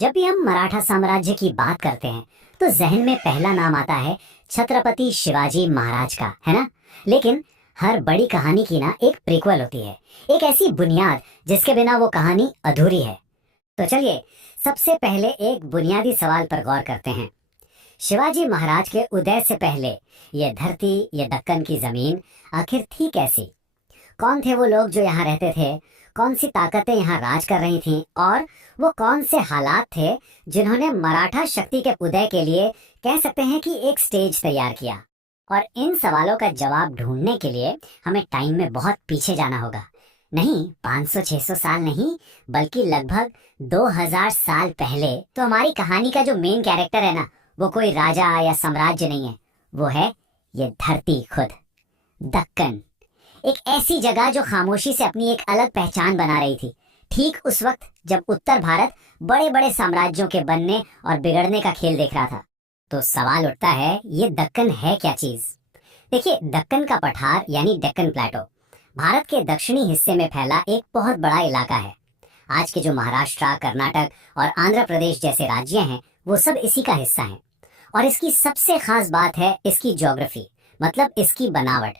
जब भी हम मराठा साम्राज्य की बात करते हैं तो जहन में पहला नाम आता है छत्रपति शिवाजी महाराज का, है ना। लेकिन हर बड़ी कहानी की ना एक प्रीक्वल होती है, एक ऐसी बुनियाद जिसके बिना वो कहानी अधूरी है। तो चलिए सबसे पहले एक बुनियादी सवाल पर गौर करते हैं। शिवाजी महाराज के उदय से पहले ये धरती, ये दक्कन की जमीन आखिर थी कैसी? कौन थे वो लोग जो यहाँ रहते थे? कौन सी ताकतें यहाँ राज कर रही थीं? और वो कौन से हालात थे जिन्होंने मराठा शक्ति के उदय के लिए कह सकते हैं कि एक स्टेज तैयार किया? और इन सवालों का जवाब ढूंढने के लिए हमें टाइम में बहुत पीछे जाना होगा। नहीं 500-600 साल नहीं, बल्कि लगभग 2000 साल पहले। तो हमारी कहानी का जो मेन कैरेक्टर है ना, वो कोई राजा या साम्राज्य नहीं है, वो है ये धरती खुद, दक्कन। एक ऐसी जगह जो खामोशी से अपनी एक अलग पहचान बना रही थी, ठीक उस वक्त जब उत्तर भारत बड़े बड़े साम्राज्यों के बनने और बिगड़ने का खेल देख रहा था। तो सवाल उठता है, ये दक्कन है क्या चीज? देखिए, दक्कन का पठार यानी डेक्कन प्लेटो भारत के दक्षिणी हिस्से में फैला एक बहुत बड़ा इलाका है। आज के जो महाराष्ट्र, कर्नाटक और आंध्र प्रदेश जैसे राज्य हैं, वो सब इसी का हिस्सा हैं। और इसकी सबसे खास बात है इसकी ज्योग्राफी, मतलब इसकी बनावट।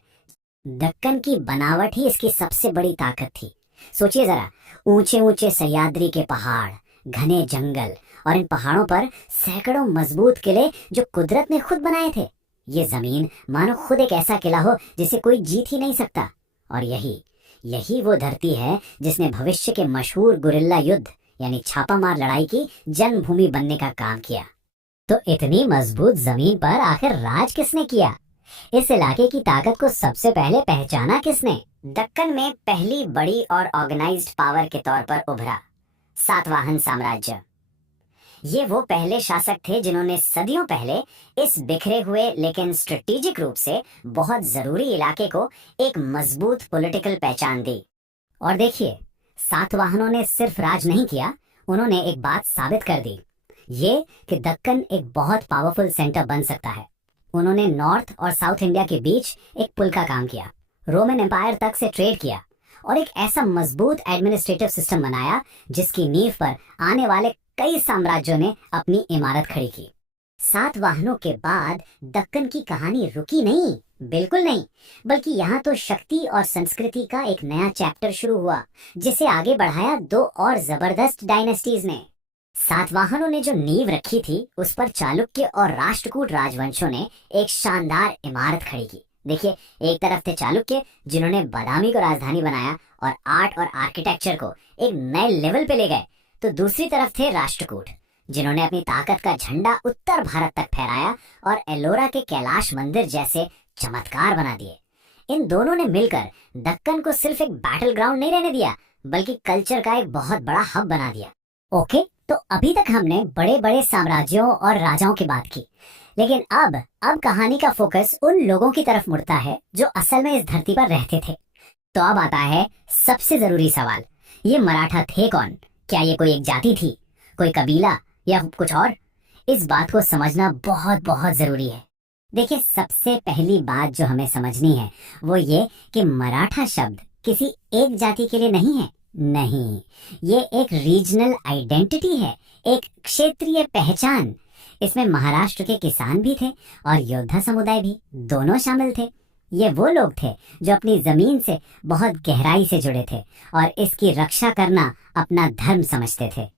दक्कन की बनावट ही इसकी सबसे बड़ी ताकत थी। सोचिए जरा, ऊंचे ऊंचे सह्याद्री के पहाड़, घने जंगल और इन पहाड़ों पर सैकड़ों मजबूत किले जो कुदरत ने खुद बनाए थे। ये जमीन मानो खुद एक ऐसा किला हो जिसे कोई जीत ही नहीं सकता। और यही यही वो धरती है जिसने भविष्य के मशहूर गुरिल्ला युद्ध यानी छापामार लड़ाई की जन्मभूमि बनने का काम किया। तो इतनी मजबूत जमीन पर आखिर राज किसने किया? इस इलाके की ताकत को सबसे पहले पहचाना किसने? दक्कन में पहली बड़ी और ऑर्गेनाइज्ड पावर के तौर पर उभरा सातवाहन साम्राज्य। ये वो पहले शासक थे जिन्होंने सदियों पहले इस बिखरे हुए लेकिन स्ट्रेटेजिक रूप से बहुत जरूरी इलाके को एक मजबूत पॉलिटिकल पहचान दी। और देखिए, सातवाहनों ने सिर्फ राज नहीं किया, उन्होंने एक बात साबित कर दी, ये कि दक्कन एक बहुत पावरफुल सेंटर बन सकता है। उन्होंने नॉर्थ और साउथ इंडिया के बीच एक पुल का काम किया, रोमन एम्पायर तक से ट्रेड किया और एक ऐसा मजबूत एडमिनिस्ट्रेटिव सिस्टम बनाया जिसकी नींव पर आने वाले कई साम्राज्यों ने अपनी इमारत खड़ी की। सातवाहनों के बाद दक्कन की कहानी रुकी नहीं, बिल्कुल नहीं, बल्कि यहाँ तो शक्ति और संस्कृति का एक नया चैप्टर शुरू हुआ जिसे आगे बढ़ाया दो और जबरदस्त डायनेस्टीज ने। सातवाहनों ने जो नींव रखी थी उस पर चालुक्य और राष्ट्रकूट राजवंशों ने एक शानदार इमारत खड़ी की। देखिए, एक तरफ थे चालुक्य जिन्होंने बादामी को राजधानी बनाया और आर्ट और आर्किटेक्चर को एक नए लेवल पे ले गए, तो दूसरी तरफ थे राष्ट्रकूट जिन्होंने अपनी ताकत का झंडा उत्तर भारत तक फहराया और एलोरा के कैलाश मंदिर जैसे चमत्कार बना दिए। इन दोनों ने मिलकर दक्कन को सिर्फ एक बैटल ग्राउंड नहीं रहने दिया, बल्कि कल्चर का एक बहुत बड़ा हब बना दिया। ओके, तो अभी तक हमने बड़े बड़े साम्राज्यों और राजाओं की बात की, लेकिन अब कहानी का फोकस उन लोगों की तरफ मुड़ता है जो असल में इस धरती पर रहते थे। तो अब आता है सबसे जरूरी सवाल, ये मराठा थे कौन? क्या ये कोई एक जाति थी, कोई कबीला या कुछ और? इस बात को समझना बहुत बहुत जरूरी है। देखिए, सबसे पहली बात जो हमें समझनी है वो ये कि मराठा शब्द किसी एक जाति के लिए नहीं है। नहीं, ये एक रीजनल आइडेंटिटी है, एक क्षेत्रीय पहचान। इसमें महाराष्ट्र के किसान भी थे और योद्धा समुदाय भी, दोनों शामिल थे। ये वो लोग थे जो अपनी जमीन से बहुत गहराई से जुड़े थे और इसकी रक्षा करना अपना धर्म समझते थे।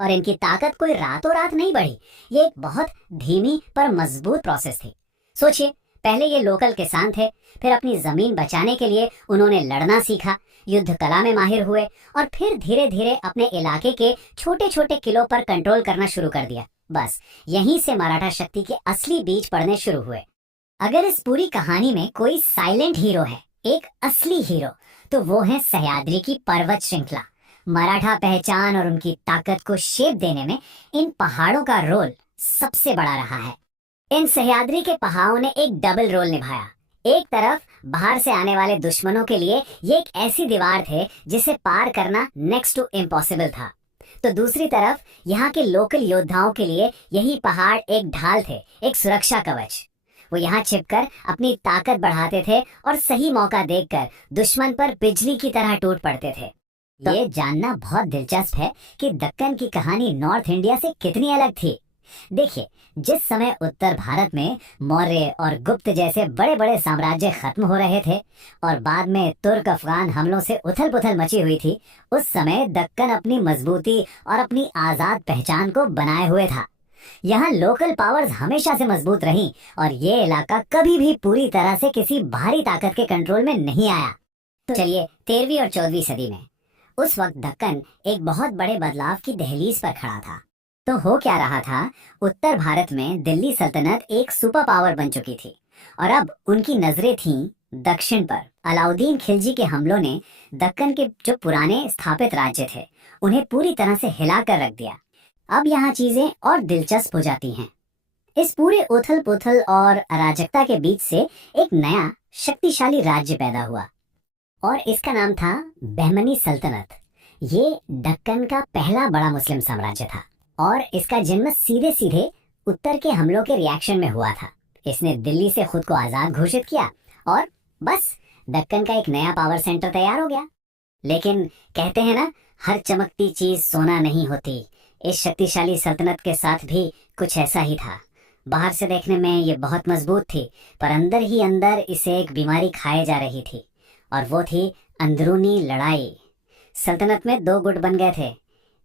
और इनकी ताकत कोई रातों रात नहीं बढ़ी, ये एक बहुत धीमी पर मजबूत प्रोसेस थी। सोचिए, पहले ये लोकल किसान थे, फिर अपनी जमीन बचाने के लिए उन्होंने लड़ना सीखा, युद्ध कला में माहिर हुए और फिर धीरे धीरे अपने इलाके के छोटे छोटे किलों पर कंट्रोल करना शुरू कर दिया। बस यहीं से मराठा शक्ति के असली बीज पड़ने शुरू हुए। अगर इस पूरी कहानी में कोई साइलेंट हीरो है, एक असली हीरो, तो वो है सह्याद्री की पर्वत श्रृंखला। मराठा पहचान और उनकी ताकत को शेप देने में इन पहाड़ों का रोल सबसे बड़ा रहा है। इन सह्याद्री के पहाड़ों ने एक डबल रोल निभाया। एक तरफ बाहर से आने वाले दुश्मनों के लिए ये एक ऐसी दीवार थे जिसे पार करना नेक्स्ट टू इम्पॉसिबल था, तो दूसरी तरफ यहाँ के लोकल योद्धाओं के लिए यही पहाड़ एक ढाल थे, एक सुरक्षा कवच। वो यहाँ छिपकर अपनी ताकत बढ़ाते थे और सही मौका देखकर दुश्मन पर बिजली की तरह टूट पड़ते थे। ये जानना बहुत दिलचस्प है कि दक्कन की कहानी नॉर्थ इंडिया से कितनी अलग थी। देखिए, जिस समय उत्तर भारत में मौर्य और गुप्त जैसे बड़े बड़े साम्राज्य खत्म हो रहे थे और बाद में तुर्क अफगान हमलों से उथल पुथल मची हुई थी, उस समय दक्कन अपनी मजबूती और अपनी आजाद पहचान को बनाए हुए था। यहाँ लोकल पावर्स हमेशा से मजबूत रहीं और ये इलाका कभी भी पूरी तरह से किसी बाहरी ताकत के कंट्रोल में नहीं आया। तो चलिए, 13वीं और 14वीं सदी में उस वक्त दक्कन एक बहुत बड़े बदलाव की दहलीज पर खड़ा था। तो हो क्या रहा था, उत्तर भारत में दिल्ली सल्तनत एक सुपर पावर बन चुकी थी और अब उनकी नजरें थीं दक्षिण पर। अलाउद्दीन खिलजी के हमलों ने दक्कन के जो पुराने स्थापित राज्य थे उन्हें पूरी तरह से हिला कर रख दिया। अब यहाँ चीजें और दिलचस्प हो जाती हैं। इस पूरे उथल पुथल और अराजकता के बीच से एक नया शक्तिशाली राज्य पैदा हुआ और इसका नाम था बहमनी सल्तनत। ये दक्कन का पहला बड़ा मुस्लिम साम्राज्य था और इसका जन्म सीधे सीधे उत्तर के हमलों के रिएक्शन में हुआ था। इसने दिल्ली से खुद को आजाद घोषित किया और बस दक्कन का एक नया पावर सेंटर तैयार हो गया। लेकिन कहते हैं ना, हर चमकती चीज सोना नहीं होती। इस शक्तिशाली सल्तनत के साथ भी कुछ ऐसा ही था। बाहर से देखने में ये बहुत मजबूत थी, पर अंदर ही अंदर इसे एक बीमारी खाए जा रही थी और वो थी अंदरूनी लड़ाई। सल्तनत में दो गुट बन गए थे,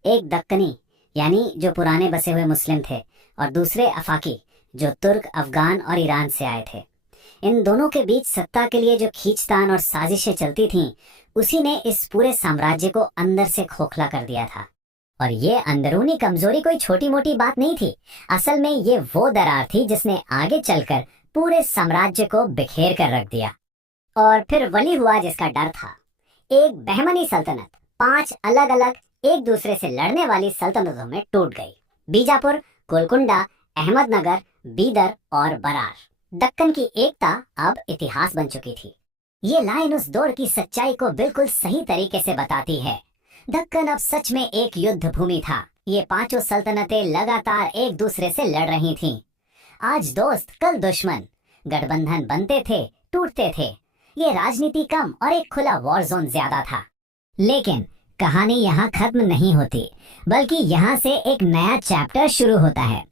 एक दक्कनी यानी जो पुराने बसे हुए मुस्लिम थे और दूसरे अफाकी जो तुर्क, अफगान और ईरान से आए थे। इन दोनों के बीच सत्ता के लिए जो खींचतान और साजिशें चलती थीं, उसी ने इस पूरे साम्राज्य को अंदर से खोखला कर दिया था। और ये अंदरूनी कमजोरी कोई छोटी मोटी बात नहीं थी। असल में ये वो दरार थी जिसने आगे चलकर पूरे साम्राज्य को बिखेर कर रख दिया। और फिर वही हुआ जिसका डर था। एक बहमनी सल्तनत 5 अलग अलग एक दूसरे से लड़ने वाली सल्तनतों में टूट गई। बीजापुर, गोलकुंडा, अहमदनगर, बीदर और बरार। दक्कन की एकता अब इतिहास बन चुकी थी। ये लाइन उस दौर की सच्चाई को बिल्कुल सही तरीके से बताती है। दक्कन अब सच में एक युद्ध भूमि था। ये पांचों सल्तनतें लगातार एक दूसरे से लड़ रही थीं। आज दोस्त कल दुश्मन, गठबंधन बनते थे, टूटते थे। ये राजनीति कम और एक खुला वॉर जोन ज्यादा था। लेकिन कहानी यहाँ खत्म नहीं होती, बल्कि यहाँ से एक नया चैप्टर शुरू होता है।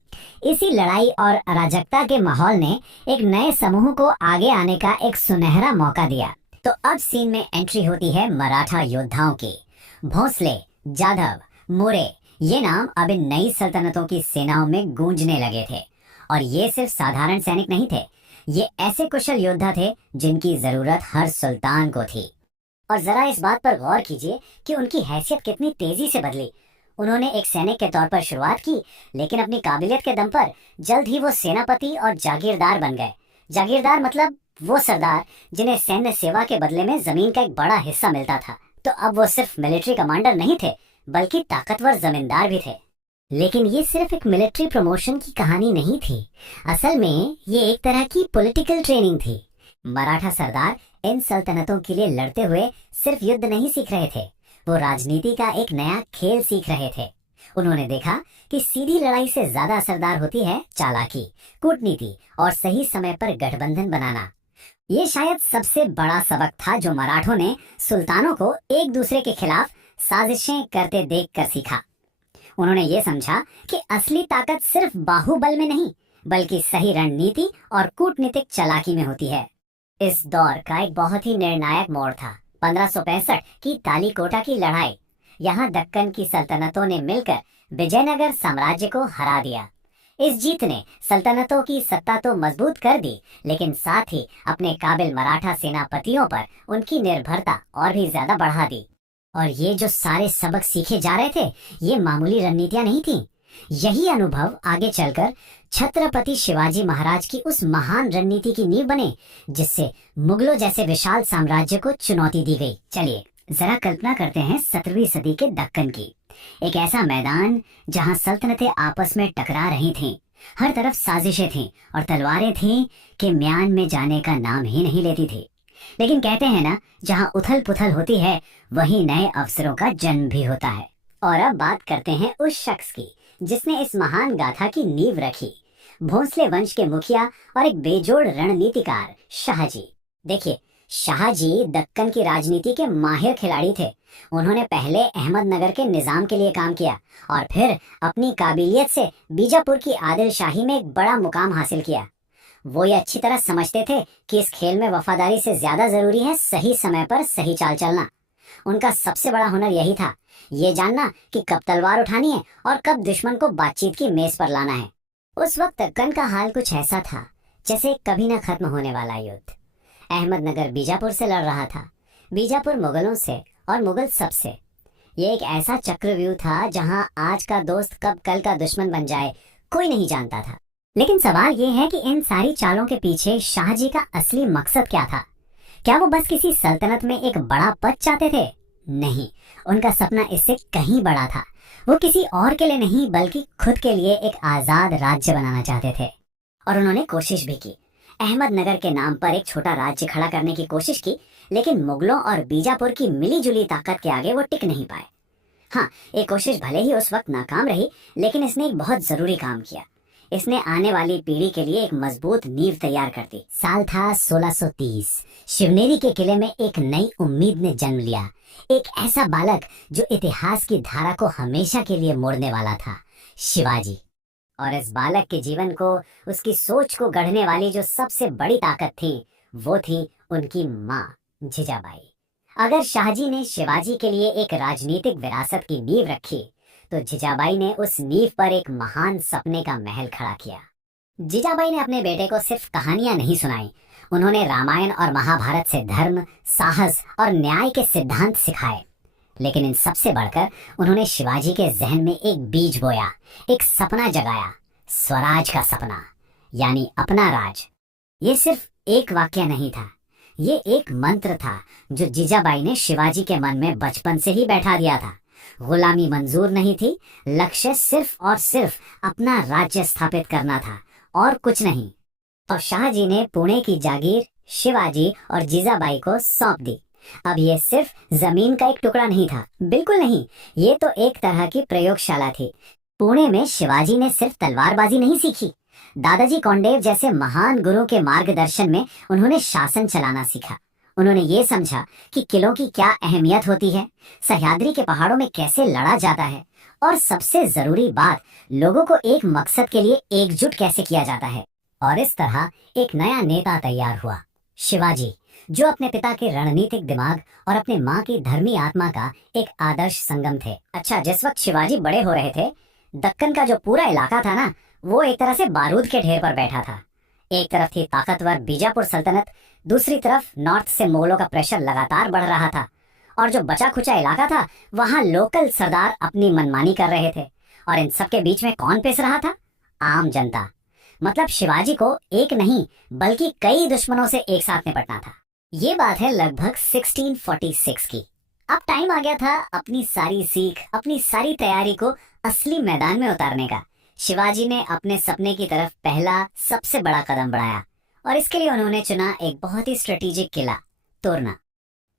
इसी लड़ाई और अराजकता के माहौल ने एक नए समूह को आगे आने का एक सुनहरा मौका दिया। तो अब सीन में एंट्री होती है मराठा योद्धाओं की। भोंसले, जाधव, मोरे, ये नाम अब इन नई सल्तनतों की सेनाओं में गूंजने लगे थे। और ये सिर्फ साधारण सैनिक नहीं थे, ये ऐसे कुशल योद्धा थे जिनकी जरूरत हर सुल्तान को थी। और जरा इस बात पर गौर कीजिए कि उनकी हैसियत कितनी तेजी से बदली। उन्होंने एक सैनिक के तौर पर शुरुआत की, लेकिन अपनी काबिलियत के दम पर जल्द ही वो सेनापति और जागीरदार बन गए। जागीरदार मतलब वो सरदार जिन्हें सैन्य सेवा के बदले में जमीन का एक बड़ा हिस्सा मिलता था। तो अब वो सिर्फ मिलिट्री कमांडर नहीं थे, बल्कि ताकतवर जमींदार भी थे। लेकिन ये सिर्फ एक मिलिट्री प्रमोशन की कहानी नहीं थी। असल में ये एक तरह की पॉलिटिकल ट्रेनिंग थी। मराठा सरदार इन सल्तनतों के लिए लड़ते हुए सिर्फ युद्ध नहीं सीख रहे थे, वो राजनीति का एक नया खेल सीख रहे थे। उन्होंने देखा कि सीधी लड़ाई से ज्यादा असरदार होती है चालाकी, कूटनीति और सही समय पर गठबंधन बनाना। ये शायद सबसे बड़ा सबक था जो मराठों ने सुल्तानों को एक दूसरे के खिलाफ साजिशें करते देखकर सीखा। उन्होंने ये समझा कि असली ताकत सिर्फ बाहुबल में नहीं, बल्कि सही रणनीति और कूटनीतिक चालाकी में होती है। इस दौर का एक बहुत ही निर्णायक मोड़ था 1565 की तालीकोटा की लड़ाई। यहाँ दक्कन की सल्तनतों ने मिलकर विजयनगर साम्राज्य को हरा दिया। इस जीत ने सल्तनतों की सत्ता तो मजबूत कर दी, लेकिन साथ ही अपने काबिल मराठा सेनापतियों पर उनकी निर्भरता और भी ज्यादा बढ़ा दी। और ये जो सारे सबक सीखे जा रहे थे, ये मामूली रणनीतियां नहीं थी। यही अनुभव आगे चलकर छत्रपति शिवाजी महाराज की उस महान रणनीति की नींव बने, जिससे मुगलों जैसे विशाल साम्राज्य को चुनौती दी गई। चलिए जरा कल्पना करते हैं 17वीं सदी के दक्कन की। एक ऐसा मैदान जहां सल्तनतें आपस में टकरा रही थीं, हर तरफ साजिशें थीं और तलवारें थीं कि म्यान में जाने का नाम ही नहीं लेती थी। लेकिन कहते हैं ना, जहां उथल पुथल होती है वहीं नए अवसरों का जन्म भी होता है। और अब बात करते हैं उस शख्स की जिसने इस महान गाथा की नींव रखी, भोंसले वंश के मुखिया और एक बेजोड़ रणनीतिकार शाहजी। देखिए, शाहजी दक्कन की राजनीति के माहिर खिलाड़ी थे। उन्होंने पहले अहमदनगर के निजाम के लिए काम किया और फिर अपनी काबिलियत से बीजापुर की आदिल शाही में एक बड़ा मुकाम हासिल किया। वो ये अच्छी तरह समझते थे कि इस खेल में वफादारी से ज्यादा जरूरी है सही समय पर सही चाल चलना। उनका सबसे बड़ा हुनर यही था, ये जानना कि कब तलवार उठानी है और कब दुश्मन को बातचीत की मेज पर लाना है। उस वक्त दक्कन का हाल कुछ ऐसा था जैसे कभी न खत्म होने वाला युद्ध। अहमदनगर बीजापुर से लड़ रहा था, बीजापुर मुगलों से और मुगल सबसे। ये एक ऐसा चक्रव्यूह था जहां आज का दोस्त कब कल का दुश्मन बन जाए कोई नहीं जानता था। लेकिन सवाल ये है कि इन सारी चालों के पीछे शाहजी का असली मकसद क्या था? क्या वो बस किसी सल्तनत में एक बड़ा पद चाहते थे? नहीं, उनका सपना इससे कहीं बड़ा था। वो किसी और के लिए नहीं बल्कि खुद के लिए एक आजाद राज्य बनाना चाहते थे। और उन्होंने कोशिश भी की। अहमदनगर के नाम पर एक छोटा राज्य खड़ा करने की कोशिश की, लेकिन मुगलों और बीजापुर की मिलीजुली ताकत के आगे वो टिक नहीं पाए। हाँ, ये कोशिश भले ही उस वक्त नाकाम रही, लेकिन इसने एक बहुत जरूरी काम किया। इसने आने वाली पीढ़ी के लिए एक मजबूत नींव तैयार कर दी। साल था 1630। शिवनेरी के किले में एक नई उम्मीद ने जन्म लिया, एक ऐसा बालक जो इतिहास की धारा को हमेशा के लिए मोड़ने वाला था, शिवाजी। और इस बालक के जीवन को, उसकी सोच को गढ़ने वाली जो सबसे बड़ी ताकत थी, वो थी उनकी माँ जीजाबाई। अगर शाहजी ने शिवाजी के लिए एक राजनीतिक विरासत की नींव रखी, तो जीजाबाई ने उस नींव पर एक महान सपने का महल खड़ा किया। जीजाबाई ने अपने बेटे को सिर्फ कहानियां नहीं सुनाई, उन्होंने रामायण और महाभारत से धर्म, साहस और न्याय के सिद्धांत सिखाए। लेकिन इन सबसे बढ़कर उन्होंने शिवाजी के जहन में एक बीज बोया, एक सपना जगाया, स्वराज का सपना, यानी अपना राज। ये सिर्फ एक वाक्य नहीं था, ये एक मंत्र था जो जीजाबाई ने शिवाजी के मन में बचपन से ही बैठा दिया था। गुलामी मंजूर नहीं थी, लक्ष्य सिर्फ और सिर्फ अपना राज्य स्थापित करना था और कुछ नहीं। और शाहजी ने पुणे की जागीर शिवाजी और जीजाबाई को सौंप दी। अब ये सिर्फ जमीन का एक टुकड़ा नहीं था, बिल्कुल नहीं, ये तो एक तरह की प्रयोगशाला थी। पुणे में शिवाजी ने सिर्फ तलवारबाजी नहीं सीखी, दादाजी कोंडेव जैसे महान गुरु के मार्गदर्शन में उन्होंने शासन चलाना सीखा। उन्होंने ये समझा कि किलों की क्या अहमियत होती है, सह्याद्री के पहाड़ों में कैसे लड़ा जाता है, और सबसे जरूरी बात, लोगों को एक मकसद के लिए एकजुट कैसे किया जाता है। और इस तरह एक नया नेता तैयार हुआ, शिवाजी, जो अपने पिता के रणनीतिक दिमाग और अपने माँ की धर्मी आत्मा का एक आदर्श संगम थे। अच्छा, जिस वक्त शिवाजी बड़े हो रहे थे, दक्कन का जो पूरा इलाका था ना, वो एक तरह से बारूद के ढेर पर बैठा था। एक तरफ थी ताकतवर बीजापुर सल्तनत, दूसरी तरफ नॉर्थ से मुगलों का प्रेशर लगातार बढ़ रहा था। और जो बचा खुचा इलाका था, वहाँ लोकल सरदार अपनी मनमानी कर रहे थे। और इन सबके बीच में कौन पिस रहा था? आम जनता। मतलब शिवाजी को एक नहीं बल्कि कई दुश्मनों से एक साथ निपटना था। ये बात है लगभग 1646 की। अब टाइम आ गया था अपनी सारी सीख, अपनी सारी तैयारी को असली मैदान में उतारने का। शिवाजी ने अपने सपने की तरफ पहला सबसे बड़ा कदम बढ़ाया, और इसके लिए उन्होंने चुना एक बहुत ही स्ट्रेटेजिक किला, तोरना।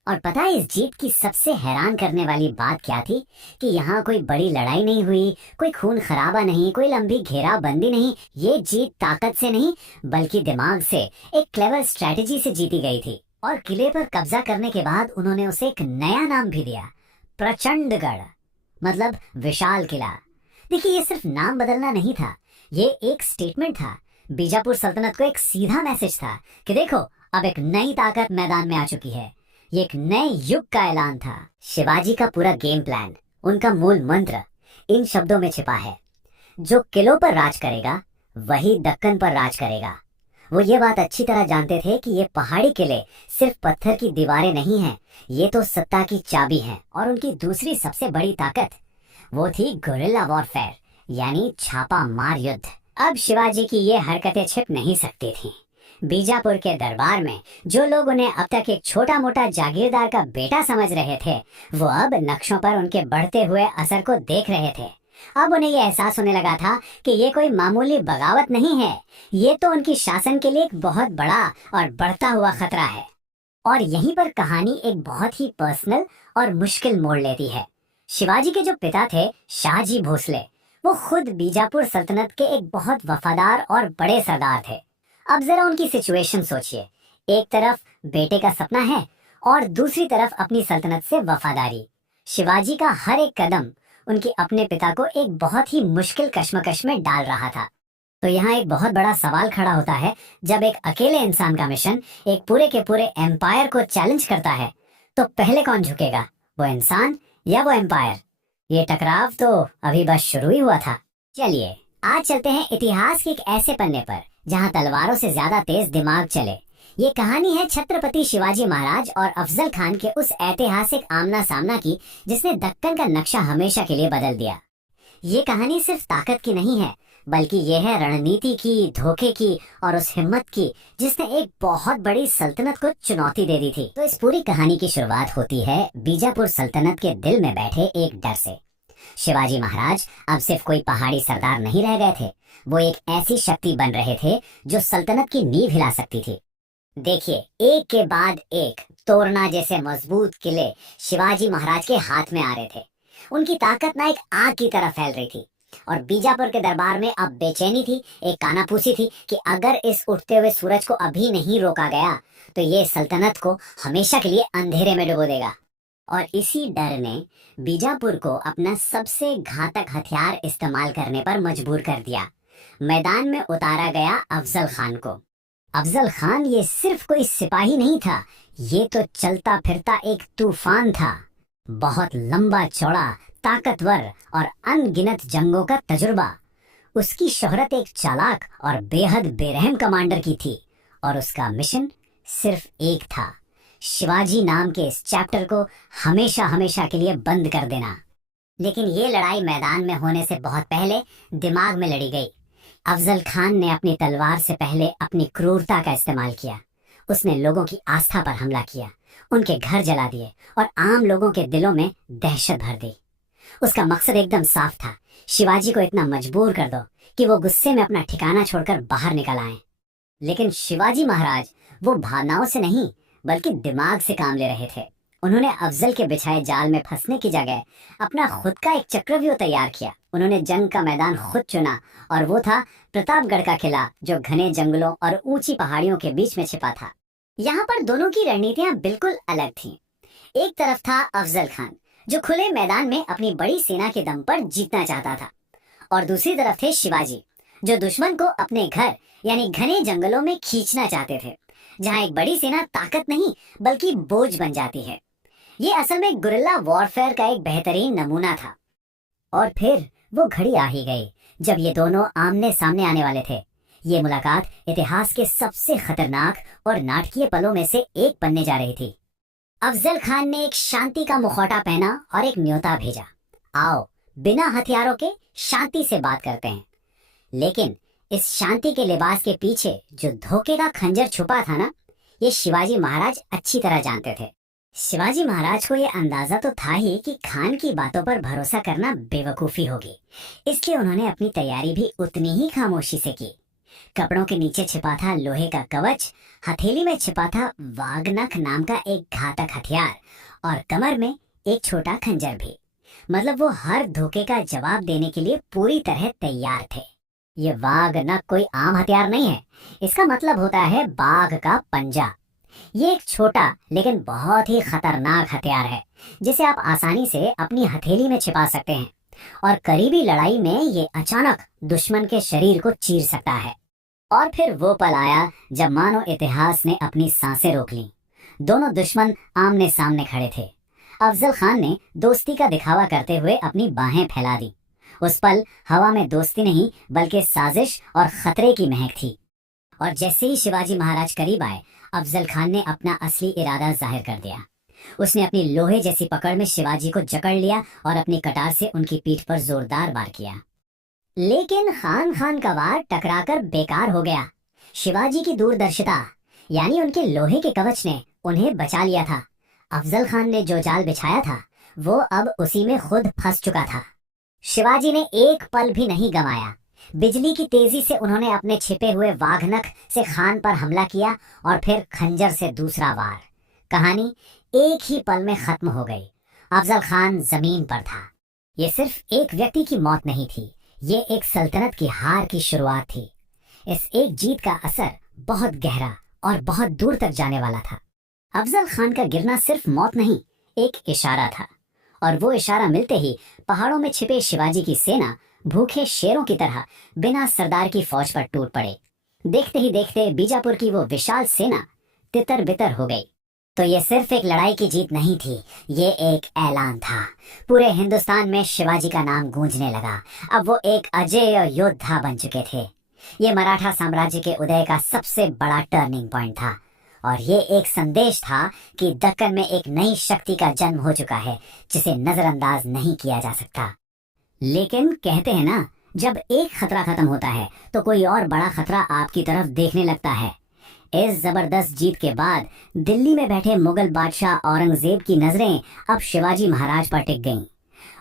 और पता है इस जीत की सबसे हैरान करने वाली बात क्या थी? कि यहाँ कोई बड़ी लड़ाई नहीं हुई, कोई खून खराबा नहीं, कोई लंबी घेराबंदी नहीं। ये जीत ताकत से नहीं बल्कि दिमाग से, एक क्लेवर स्ट्रेटेजी से जीती गई थी। और किले पर कब्जा करने के बाद उन्होंने उसे एक नया नाम भी दिया, प्रचंडगढ़, मतलब विशाल किला। देखिए, ये सिर्फ नाम बदलना नहीं था, ये एक स्टेटमेंट था। बीजापुर सल्तनत को एक सीधा मैसेज था कि देखो, अब एक नई ताकत मैदान में आ चुकी है। ये एक नए युग का ऐलान था। शिवाजी का पूरा गेम प्लान, उनका मूल मंत्र इन शब्दों में छिपा है, जो किलों पर राज करेगा वही दक्कन पर राज करेगा। वो ये बात अच्छी तरह जानते थे कि ये पहाड़ी किले सिर्फ पत्थर की दीवारें नहीं हैं, ये तो सत्ता की चाबी हैं। और उनकी दूसरी सबसे बड़ी ताकत वो थी गुरिल्ला वॉरफेयर, यानी छापा मार युद्ध। अब शिवाजी की ये हरकतें छिप नहीं सकती थीं। बीजापुर के दरबार में जो लोग उन्हें अब तक एक छोटा मोटा जागीरदार का बेटा समझ रहे थे, वो अब नक्शों पर उनके बढ़ते हुए असर को देख रहे थे। अब उन्हें ये एहसास होने लगा था कि ये कोई मामूली बगावत नहीं है, ये तो उनकी शासन के लिए एक बहुत बड़ा और बढ़ता हुआ खतरा है। और यहीं पर कहानी एक बहुत ही पर्सनल और मुश्किल मोड़ लेती है। शिवाजी के जो पिता थे, शाहजी भोसले, वो खुद बीजापुर सल्तनत के एक बहुत वफादार और बड़े सरदार थे। अब जरा उनकी सिचुएशन सोचिए। एक तरफ बेटे का सपना है और दूसरी तरफ अपनी सल्तनत से वफादारी। शिवाजी का हर एक कदम उनके अपने पिता को एक बहुत ही मुश्किल कश्मकश में डाल रहा था। तो यहाँ एक बहुत बड़ा सवाल खड़ा होता है, जब एक अकेले इंसान का मिशन एक पूरे के पूरे एम्पायर को चैलेंज करता है, तो पहले कौन झुकेगा, वो इंसान या वो एम्पायर? ये टकराव तो अभी बस शुरू ही हुआ था। चलिए आज चलते हैं इतिहास के एक ऐसे पन्ने पर जहाँ तलवारों से ज्यादा तेज दिमाग चले। ये कहानी है छत्रपति शिवाजी महाराज और अफजल खान के उस ऐतिहासिक आमना सामना की जिसने दक्कन का नक्शा हमेशा के लिए बदल दिया। ये कहानी सिर्फ ताकत की नहीं है, बल्कि ये है रणनीति की, धोखे की और उस हिम्मत की जिसने एक बहुत बड़ी सल्तनत को चुनौती दे दी थी। तो इस पूरी कहानी की शुरुआत होती है बीजापुर सल्तनत के दिल में बैठे एक डर से। शिवाजी महाराज अब सिर्फ कोई पहाड़ी सरदार नहीं रह गए थे, वो एक ऐसी शक्ति बन रहे थे जो सल्तनत की नींव हिला सकती थी। देखिए, एक के बाद एक तोरना जैसे मजबूत किले शिवाजी महाराज के हाथ में आ रहे थे। उनकी ताकत ना एक आग की तरह फैल रही थी और बीजापुर के दरबार में अब बेचैनी थी, एक कानाफूसी थी कि अगर इस उठते हुए सूरज को अभी नहीं रोका गया तो ये सल्तनत को हमेशा के लिए अंधेरे में डुबो देगा। और इसी डर ने बीजापुर को अपना सबसे घातक हथियार इस्तेमाल करने पर मजबूर कर दिया। मैदान में उतारा गया अफजल खान को। अफजल खान ये सिर्फ कोई सिपाही नहीं था, ये तो चलता फिरता एक तूफान था। बहुत लंबा चौड़ा, ताकतवर और अनगिनत जंगों का तजुर्बा। उसकी शोहरत एक चालाक और बेहद बेरहम कमांडर की थी और उसका मिशन सिर्फ एक था, शिवाजी नाम के इस चैप्टर को हमेशा हमेशा के लिए बंद कर देना। लेकिन ये लड़ाई मैदान में होने से बहुत पहले दिमाग में लड़ी गई। अफजल खान ने अपनी तलवार से पहले अपनी क्रूरता का इस्तेमाल किया। उसने लोगों की आस्था पर हमला किया, उनके घर जला दिए और आम लोगों के दिलों में दहशत भर दी। उसका मकसद एकदम साफ था, शिवाजी को इतना मजबूर कर दो कि वो गुस्से में अपना ठिकाना छोड़कर बाहर निकल आए। लेकिन शिवाजी महाराज वो भावनाओं से नहीं बल्कि दिमाग से काम ले रहे थे। उन्होंने अफजल के बिछाए जाल में फंसने की जगह अपना खुद का एक चक्रव्यूह तैयार किया। उन्होंने जंग का मैदान खुद चुना और वो था प्रतापगढ़ का किला, जो घने जंगलों और ऊंची पहाड़ियों के बीच में छिपा था। यहाँ पर दोनों की रणनीतियां बिल्कुल अलग थीं। एक तरफ था अफजल खान, जो खुले मैदान में अपनी बड़ी सेना के दम पर जीतना चाहता था, और दूसरी तरफ थे शिवाजी, जो दुश्मन को अपने घर यानी घने जंगलों में खींचना चाहते थे, जहाँ एक बड़ी सेना ताकत नहीं बल्कि बोझ बन जाती है। ये असल में गुरिल्ला वॉरफेयर का एक बेहतरीन नमूना था। और फिर वो घड़ी आ ही गई जब ये दोनों आमने सामने आने वाले थे। ये मुलाकात इतिहास के सबसे खतरनाक और नाटकीय पलों में से एक बनने जा रही थी। अफजल खान ने एक शांति का मुखौटा पहना और एक न्योता भेजा, आओ बिना हथियारों के शांति से बात करते हैं। लेकिन इस शांति के लिबास के पीछे जो धोखे का खंजर छुपा था ना, ये शिवाजी महाराज अच्छी तरह जानते थे। शिवाजी महाराज को ये अंदाजा तो था ही कि खान की बातों पर भरोसा करना बेवकूफी होगी, इसलिए उन्होंने अपनी तैयारी भी उतनी ही खामोशी से की। कपड़ों के नीचे छिपा था लोहे का कवच, हथेली में छिपा था वागनख नाम का एक घातक हथियार और कमर में एक छोटा खंजर भी। मतलब वो हर धोखे का जवाब देने के लिए पूरी तरह तैयार थे। ये वागनख कोई आम हथियार नहीं है, इसका मतलब होता है बाघ का पंजा। ये एक छोटा लेकिन बहुत ही खतरनाक हथियार है जिसे आप आसानी से अपनी हथेली में छिपा सकते हैं और करीबी लड़ाई में ये अचानक दुश्मन के शरीर को चीर सकता है। और फिर वो पल आया जब मानो इतिहास ने अपनी सांसें रोक लीं। दोनों दुश्मन आमने सामने खड़े थे। अफजल खान ने दोस्ती का दिखावा करते हुए अपनी बाहें फैला दी। उस पल हवा में दोस्ती नहीं बल्कि साजिश और खतरे की महक थी। और जैसे ही शिवाजी महाराज करीब आए, अफजल खान ने अपना असली इरादा जाहिर कर दिया। उसने अपनी लोहे जैसी पकड़ में शिवाजी को जकड़ लिया और अपनी कटार से उनकी पीठ पर जोरदार वार किया। लेकिन खान का वार टकराकर बेकार हो गया। शिवाजी की दूरदर्शिता यानी उनके लोहे के कवच ने उन्हें बचा लिया था। अफजल खान ने जो जाल बिछाया था वो अब उसी में खुद फंस चुका था। शिवाजी ने एक पल भी नहीं गंवाया। बिजली की तेजी से उन्होंने अपने छिपे हुए वाघनख से खान पर हमला किया और फिर खंजर से दूसरा वार। कहानी एक ही पल में खत्म हो गई। अफजल खान जमीन पर था। ये सिर्फ एक व्यक्ति की मौत नहीं थी, ये एक सल्तनत की हार की शुरुआत थी। इस एक जीत का असर बहुत गहरा और बहुत दूर तक जाने वाला था। अफजल खान का गिरना सिर्फ मौत नहीं, एक इशारा था, और वो इशारा मिलते ही पहाड़ों में छिपे शिवाजी की सेना भूखे शेरों की तरह बिना सरदार की फौज पर टूट पड़े। देखते ही देखते बीजापुर की वो विशाल सेना तितर बितर हो गई। तो ये सिर्फ एक लड़ाई की जीत नहीं थी, ये एक ऐलान था। पूरे हिंदुस्तान में शिवाजी का नाम गूंजने लगा। अब वो एक अजेय योद्धा बन चुके थे। ये मराठा साम्राज्य के उदय का सबसे बड़ा टर्निंग पॉइंट था, और ये एक संदेश था कि दक्कन में एक नई शक्ति का जन्म हो चुका है जिसे नजरअंदाज नहीं किया जा सकता। लेकिन कहते हैं ना, जब एक खतरा खत्म होता है तो कोई और बड़ा खतरा आपकी तरफ देखने लगता है। इस जबरदस्त जीत के बाद दिल्ली में बैठे मुगल बादशाह औरंगजेब की नजरें अब शिवाजी महाराज पर टिक गईं।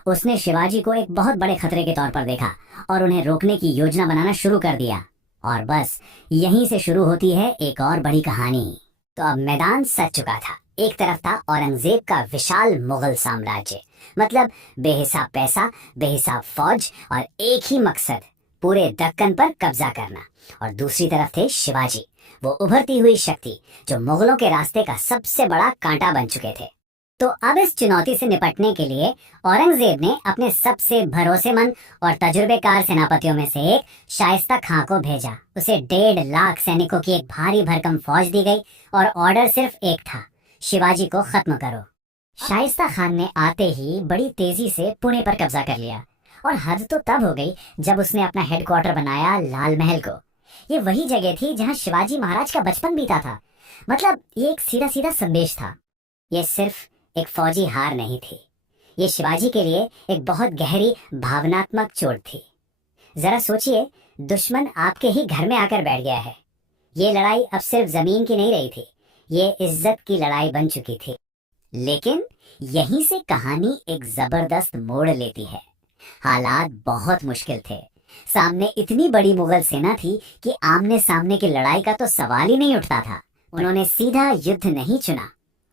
उसने शिवाजी को एक बहुत बड़े खतरे के तौर पर देखा और उन्हें रोकने की योजना बनाना शुरू कर दिया। और बस यहीं से शुरू होती है एक और बड़ी कहानी। तो अब मैदान सज चुका था। एक तरफ था औरंगजेब का विशाल मुगल साम्राज्य, मतलब बेहिसाब पैसा, बेहिसाब फौज और एक ही मकसद, पूरे दक्कन पर कब्जा करना। और दूसरी तरफ थे शिवाजी, वो उभरती हुई शक्ति जो मुगलों के रास्ते का सबसे बड़ा कांटा बन चुके थे। तो अब इस चुनौती से निपटने के लिए औरंगजेब ने अपने सबसे भरोसेमंद और तजुर्बेकार सेनापतियों में से एक शाइस्ता खां को भेजा। उसे 1.5 लाख सैनिकों की एक भारी भरकम फौज दी गई और ऑर्डर सिर्फ एक था, शिवाजी को खत्म करो। शाइस्ता खान ने आते ही बड़ी तेजी से पुणे पर कब्जा कर लिया, और हद तो तब हो गई जब उसने अपना हेडक्वार्टर बनाया लाल महल को। ये वही जगह थी जहां शिवाजी महाराज का बचपन बीता था। मतलब ये एक सीधा सीधा संदेश था। ये सिर्फ एक फौजी हार नहीं थी, ये शिवाजी के लिए एक बहुत गहरी भावनात्मक चोट थी। जरा सोचिए, दुश्मन आपके ही घर में आकर बैठ गया है। ये लड़ाई अब सिर्फ जमीन की नहीं रही थी, ये इज्जत की लड़ाई बन चुकी थी। लेकिन यहीं से कहानी एक जबरदस्त मोड़ लेती है। हालात बहुत मुश्किल थे। सामने इतनी बड़ी मुगल सेना थी कि आमने सामने की लड़ाई का तो सवाल ही नहीं उठता था। उन्होंने सीधा युद्ध नहीं चुना,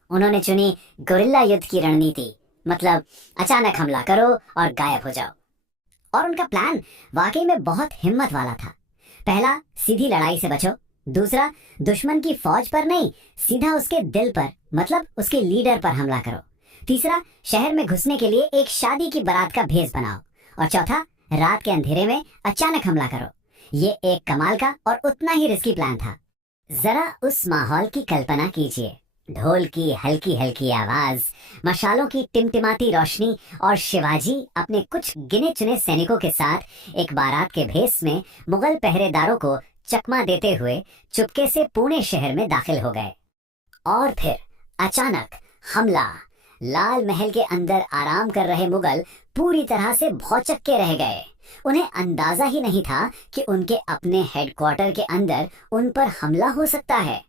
उन्होंने चुनी गुरिल्ला युद्ध की रणनीति, मतलब अचानक हमला करो और गायब हो जाओ। और उनका प्लान वाकई में बहुत हिम्मत वाला था। पहला, सीधी लड़ाई से बचो। दूसरा, दुश्मन की फौज पर नहीं, सीधा उसके दिल पर, मतलब उसके लीडर पर हमला करो। तीसरा, शहर में घुसने के लिए एक शादी की बारात का भेष बनाओ। और चौथा, रात के अंधेरे में अचानक हमला करो। ये एक कमाल का और उतना ही रिस्की प्लान था। जरा उस माहौल की कल्पना कीजिए। ढोल की हल्की हल्की आवाज, मशालों की टिमटिमाती रोशनी, और शिवाजी अपने कुछ गिने चुने सैनिकों के साथ एक बारात के भेष में मुगल पहरेदारों को चकमा देते हुए चुपके से पुणे शहर में दाखिल हो गए। और फिर अचानक हमला। लाल महल के अंदर आराम कर रहे मुगल पूरी तरह से भौचक्के के रह गए। उन्हें अंदाजा ही नहीं था कि उनके अपने हेडक्वार्टर के अंदर उन पर हमला हो सकता है।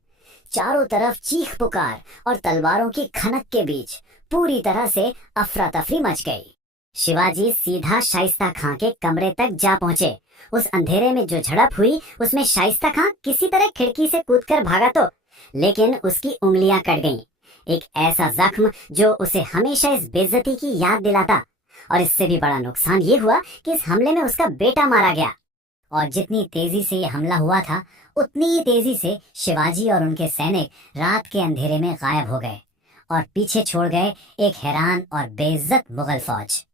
चारों तरफ चीख पुकार और तलवारों की खनक के बीच पूरी तरह से अफरा तफरी मच गई। शिवाजी सीधा शाइस्ता खां के कमरे तक जा पहुंचे। उस अंधेरे में जो झड़प हुई उसमें शाइस्ता खां किसी तरह खिड़की से कूदकर भागा तो, लेकिन उसकी उंगलियां कट गईं। एक ऐसा जख्म जो उसे हमेशा इस बेइज्जती की याद दिलाता। और इससे भी बड़ा नुकसान ये हुआ कि इस हमले में उसका बेटा मारा गया। और जितनी तेजी से ये हमला हुआ था, उतनी ही तेजी से शिवाजी और उनके सैनिक रात के अंधेरे में गायब हो गए और पीछे छोड़ गए एक हैरान और बेइज्जत मुगल फौज।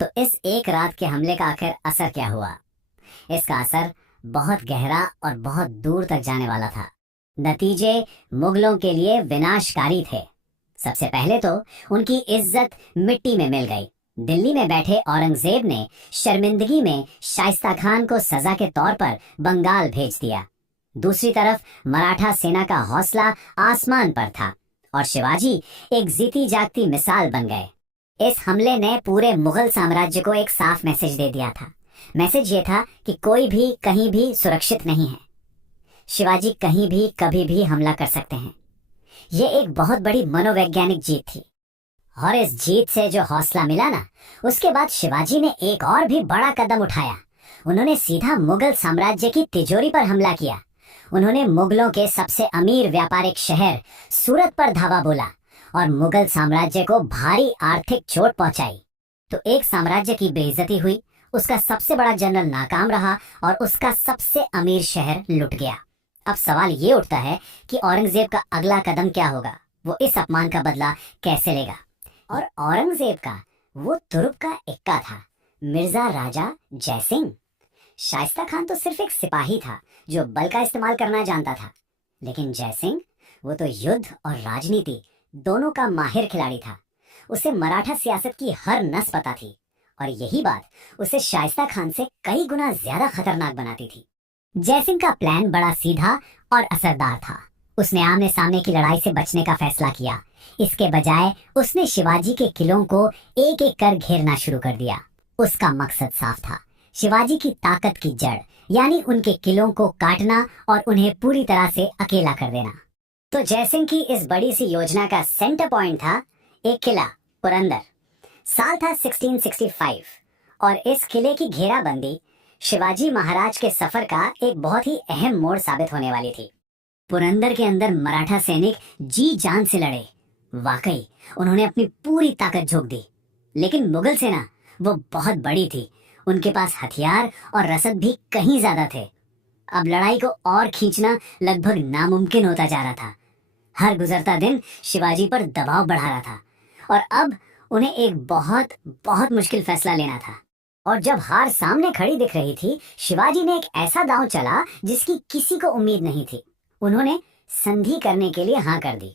तो इस एक रात के हमले का आखिर असर क्या हुआ? इसका असर बहुत गहरा और बहुत दूर तक जाने वाला था। नतीजे मुगलों के लिए विनाशकारी थे। सबसे पहले तो उनकी इज्जत मिट्टी में मिल गई। दिल्ली में बैठे औरंगजेब ने शर्मिंदगी में शाइस्ता खान को सजा के तौर पर बंगाल भेज दिया। दूसरी तरफ मराठा सेना का हौसला आसमान पर था और शिवाजी एक जीती जागती मिसाल बन गए। इस हमले ने पूरे मुगल साम्राज्य को एक साफ मैसेज दे दिया था। मैसेज ये था कि कोई भी कहीं भी सुरक्षित नहीं है। शिवाजी कहीं भी कभी भी हमला कर सकते हैं। ये एक बहुत बड़ी मनोवैज्ञानिक जीत थी। और इस जीत से जो हौसला मिला ना, उसके बाद शिवाजी ने एक और भी बड़ा कदम उठाया। उन्होंने सीधा मुगल साम्राज्य की तिजोरी पर हमला किया। उन्होंने मुगलों के सबसे अमीर व्यापारिक शहर सूरत पर धावा बोला और मुगल साम्राज्य को भारी आर्थिक चोट पहुंचाई। तो एक साम्राज्य की बेइज्जती हुई, उसका सबसे बड़ा जनरल नाकाम रहा और उसका सबसे अमीर शहर लुट गया। अब सवाल ये उठता है कि औरंगजेब का अगला कदम क्या होगा, वो इस अपमान का बदला कैसे लेगा। और औरंगजेब का वो तुरुप का इक्का था, मिर्जा राजा जयसिंह। शाइस्ता खान तो सिर्फ एक सिपाही था जो बल का इस्तेमाल करना जानता था, लेकिन जयसिंह वो तो युद्ध और राजनीति दोनों का माहिर खिलाड़ी था। उसे मराठा सियासत की हर नस पता थी, और यही बात उसे शाइस्ता खान से कई गुना ज्यादा खतरनाक बनाती थी। जयसिंह का प्लान बड़ा सीधा और असरदार था। उसने आमने सामने की लड़ाई से बचने का फैसला किया। इसके बजाय उसने शिवाजी के किलों को एक एक कर घेरना शुरू कर दिया। उसका मकसद साफ था, शिवाजी की ताकत की जड़ यानी उनके किलों को काटना और उन्हें पूरी तरह से अकेला कर देना। तो जयसिंह की इस बड़ी सी योजना का सेंटर पॉइंट था एक किला पुरंदर। साल था 1665 और इस किले की घेराबंदी शिवाजी महाराज के सफर का एक बहुत ही अहम मोड़ साबित होने वाली थी। पुरंदर के अंदर मराठा सैनिक जी जान से लड़े। वाकई उन्होंने अपनी पूरी ताकत झोंक दी, लेकिन मुगल सेना वो बहुत बड़ी थी, उनके पास हथियार और रसद भी कहीं ज्यादा थे। अब लड़ाई को और खींचना लगभग नामुमकिन होता जा रहा था। हर गुजरता दिन शिवाजी पर दबाव बढ़ा रहा था, और अब उन्हें एक बहुत बहुत मुश्किल फैसला लेना था। और जब हार सामने खड़ी दिख रही थी, शिवाजी ने एक ऐसा दांव चला जिसकी किसी को उम्मीद नहीं थी। उन्होंने संधि करने के लिए हाँ कर दी।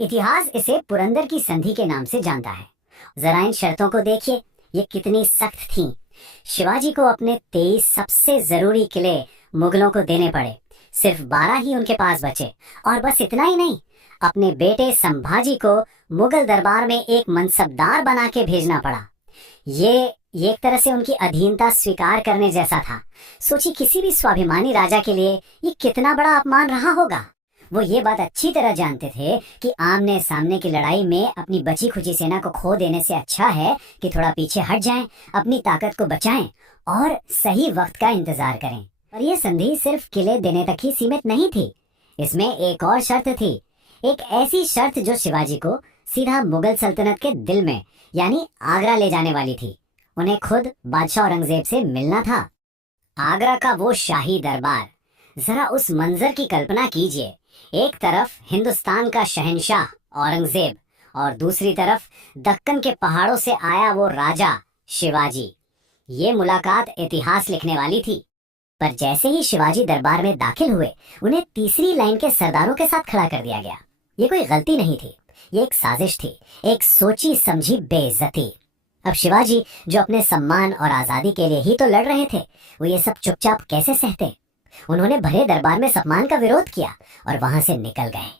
इतिहास इसे पुरंदर की संधि के नाम से जानता है। जरा इन शर्तों को देखिए, ये कितनी सख्त थीं। शिवाजी को अपने 23 सबसे जरूरी किले मुगलों को देने पड़े, सिर्फ 12 ही उनके पास बचे। और बस इतना ही नहीं, अपने बेटे संभाजी को मुगल दरबार में एक मनसबदार बना के भेजना पड़ा। ये एक तरह से उनकी अधीनता स्वीकार करने जैसा था। सोचिए, किसी भी स्वाभिमानी राजा के लिए ये कितना बड़ा अपमान रहा होगा। वो ये बात अच्छी तरह जानते थे कि आमने सामने की लड़ाई में अपनी बची खुची सेना को खो देने से अच्छा है कि थोड़ा पीछे हट जाएं, अपनी ताकत को बचाएं और सही वक्त का इंतजार करें। और ये संधि सिर्फ किले देने तक ही सीमित नहीं थी, इसमें एक और शर्त थी। एक ऐसी शर्त जो शिवाजी को सीधा मुगल सल्तनत के दिल में यानी आगरा ले जाने वाली थी। उन्हें खुद बादशाह औरंगजेब से मिलना था। आगरा का वो शाही दरबार, जरा उस मंजर की कल्पना कीजिए। एक तरफ हिंदुस्तान का शहंशाह औरंगजेब और दूसरी तरफ दक्कन के पहाड़ों से आया वो राजा शिवाजी। ये मुलाकात इतिहास लिखने वाली थी। पर जैसे ही शिवाजी दरबार में दाखिल हुए, उन्हें तीसरी लाइन के सरदारों के साथ खड़ा कर दिया गया। ये कोई गलती नहीं थी, ये एक साजिश थी, एक सोची समझी बेइज्जती। अब शिवाजी, जो अपने सम्मान और आजादी के लिए ही तो लड़ रहे थे, वो ये सब चुपचाप कैसे सहते। उन्होंने भरे दरबार में सम्मान का विरोध किया और वहां से निकल गए।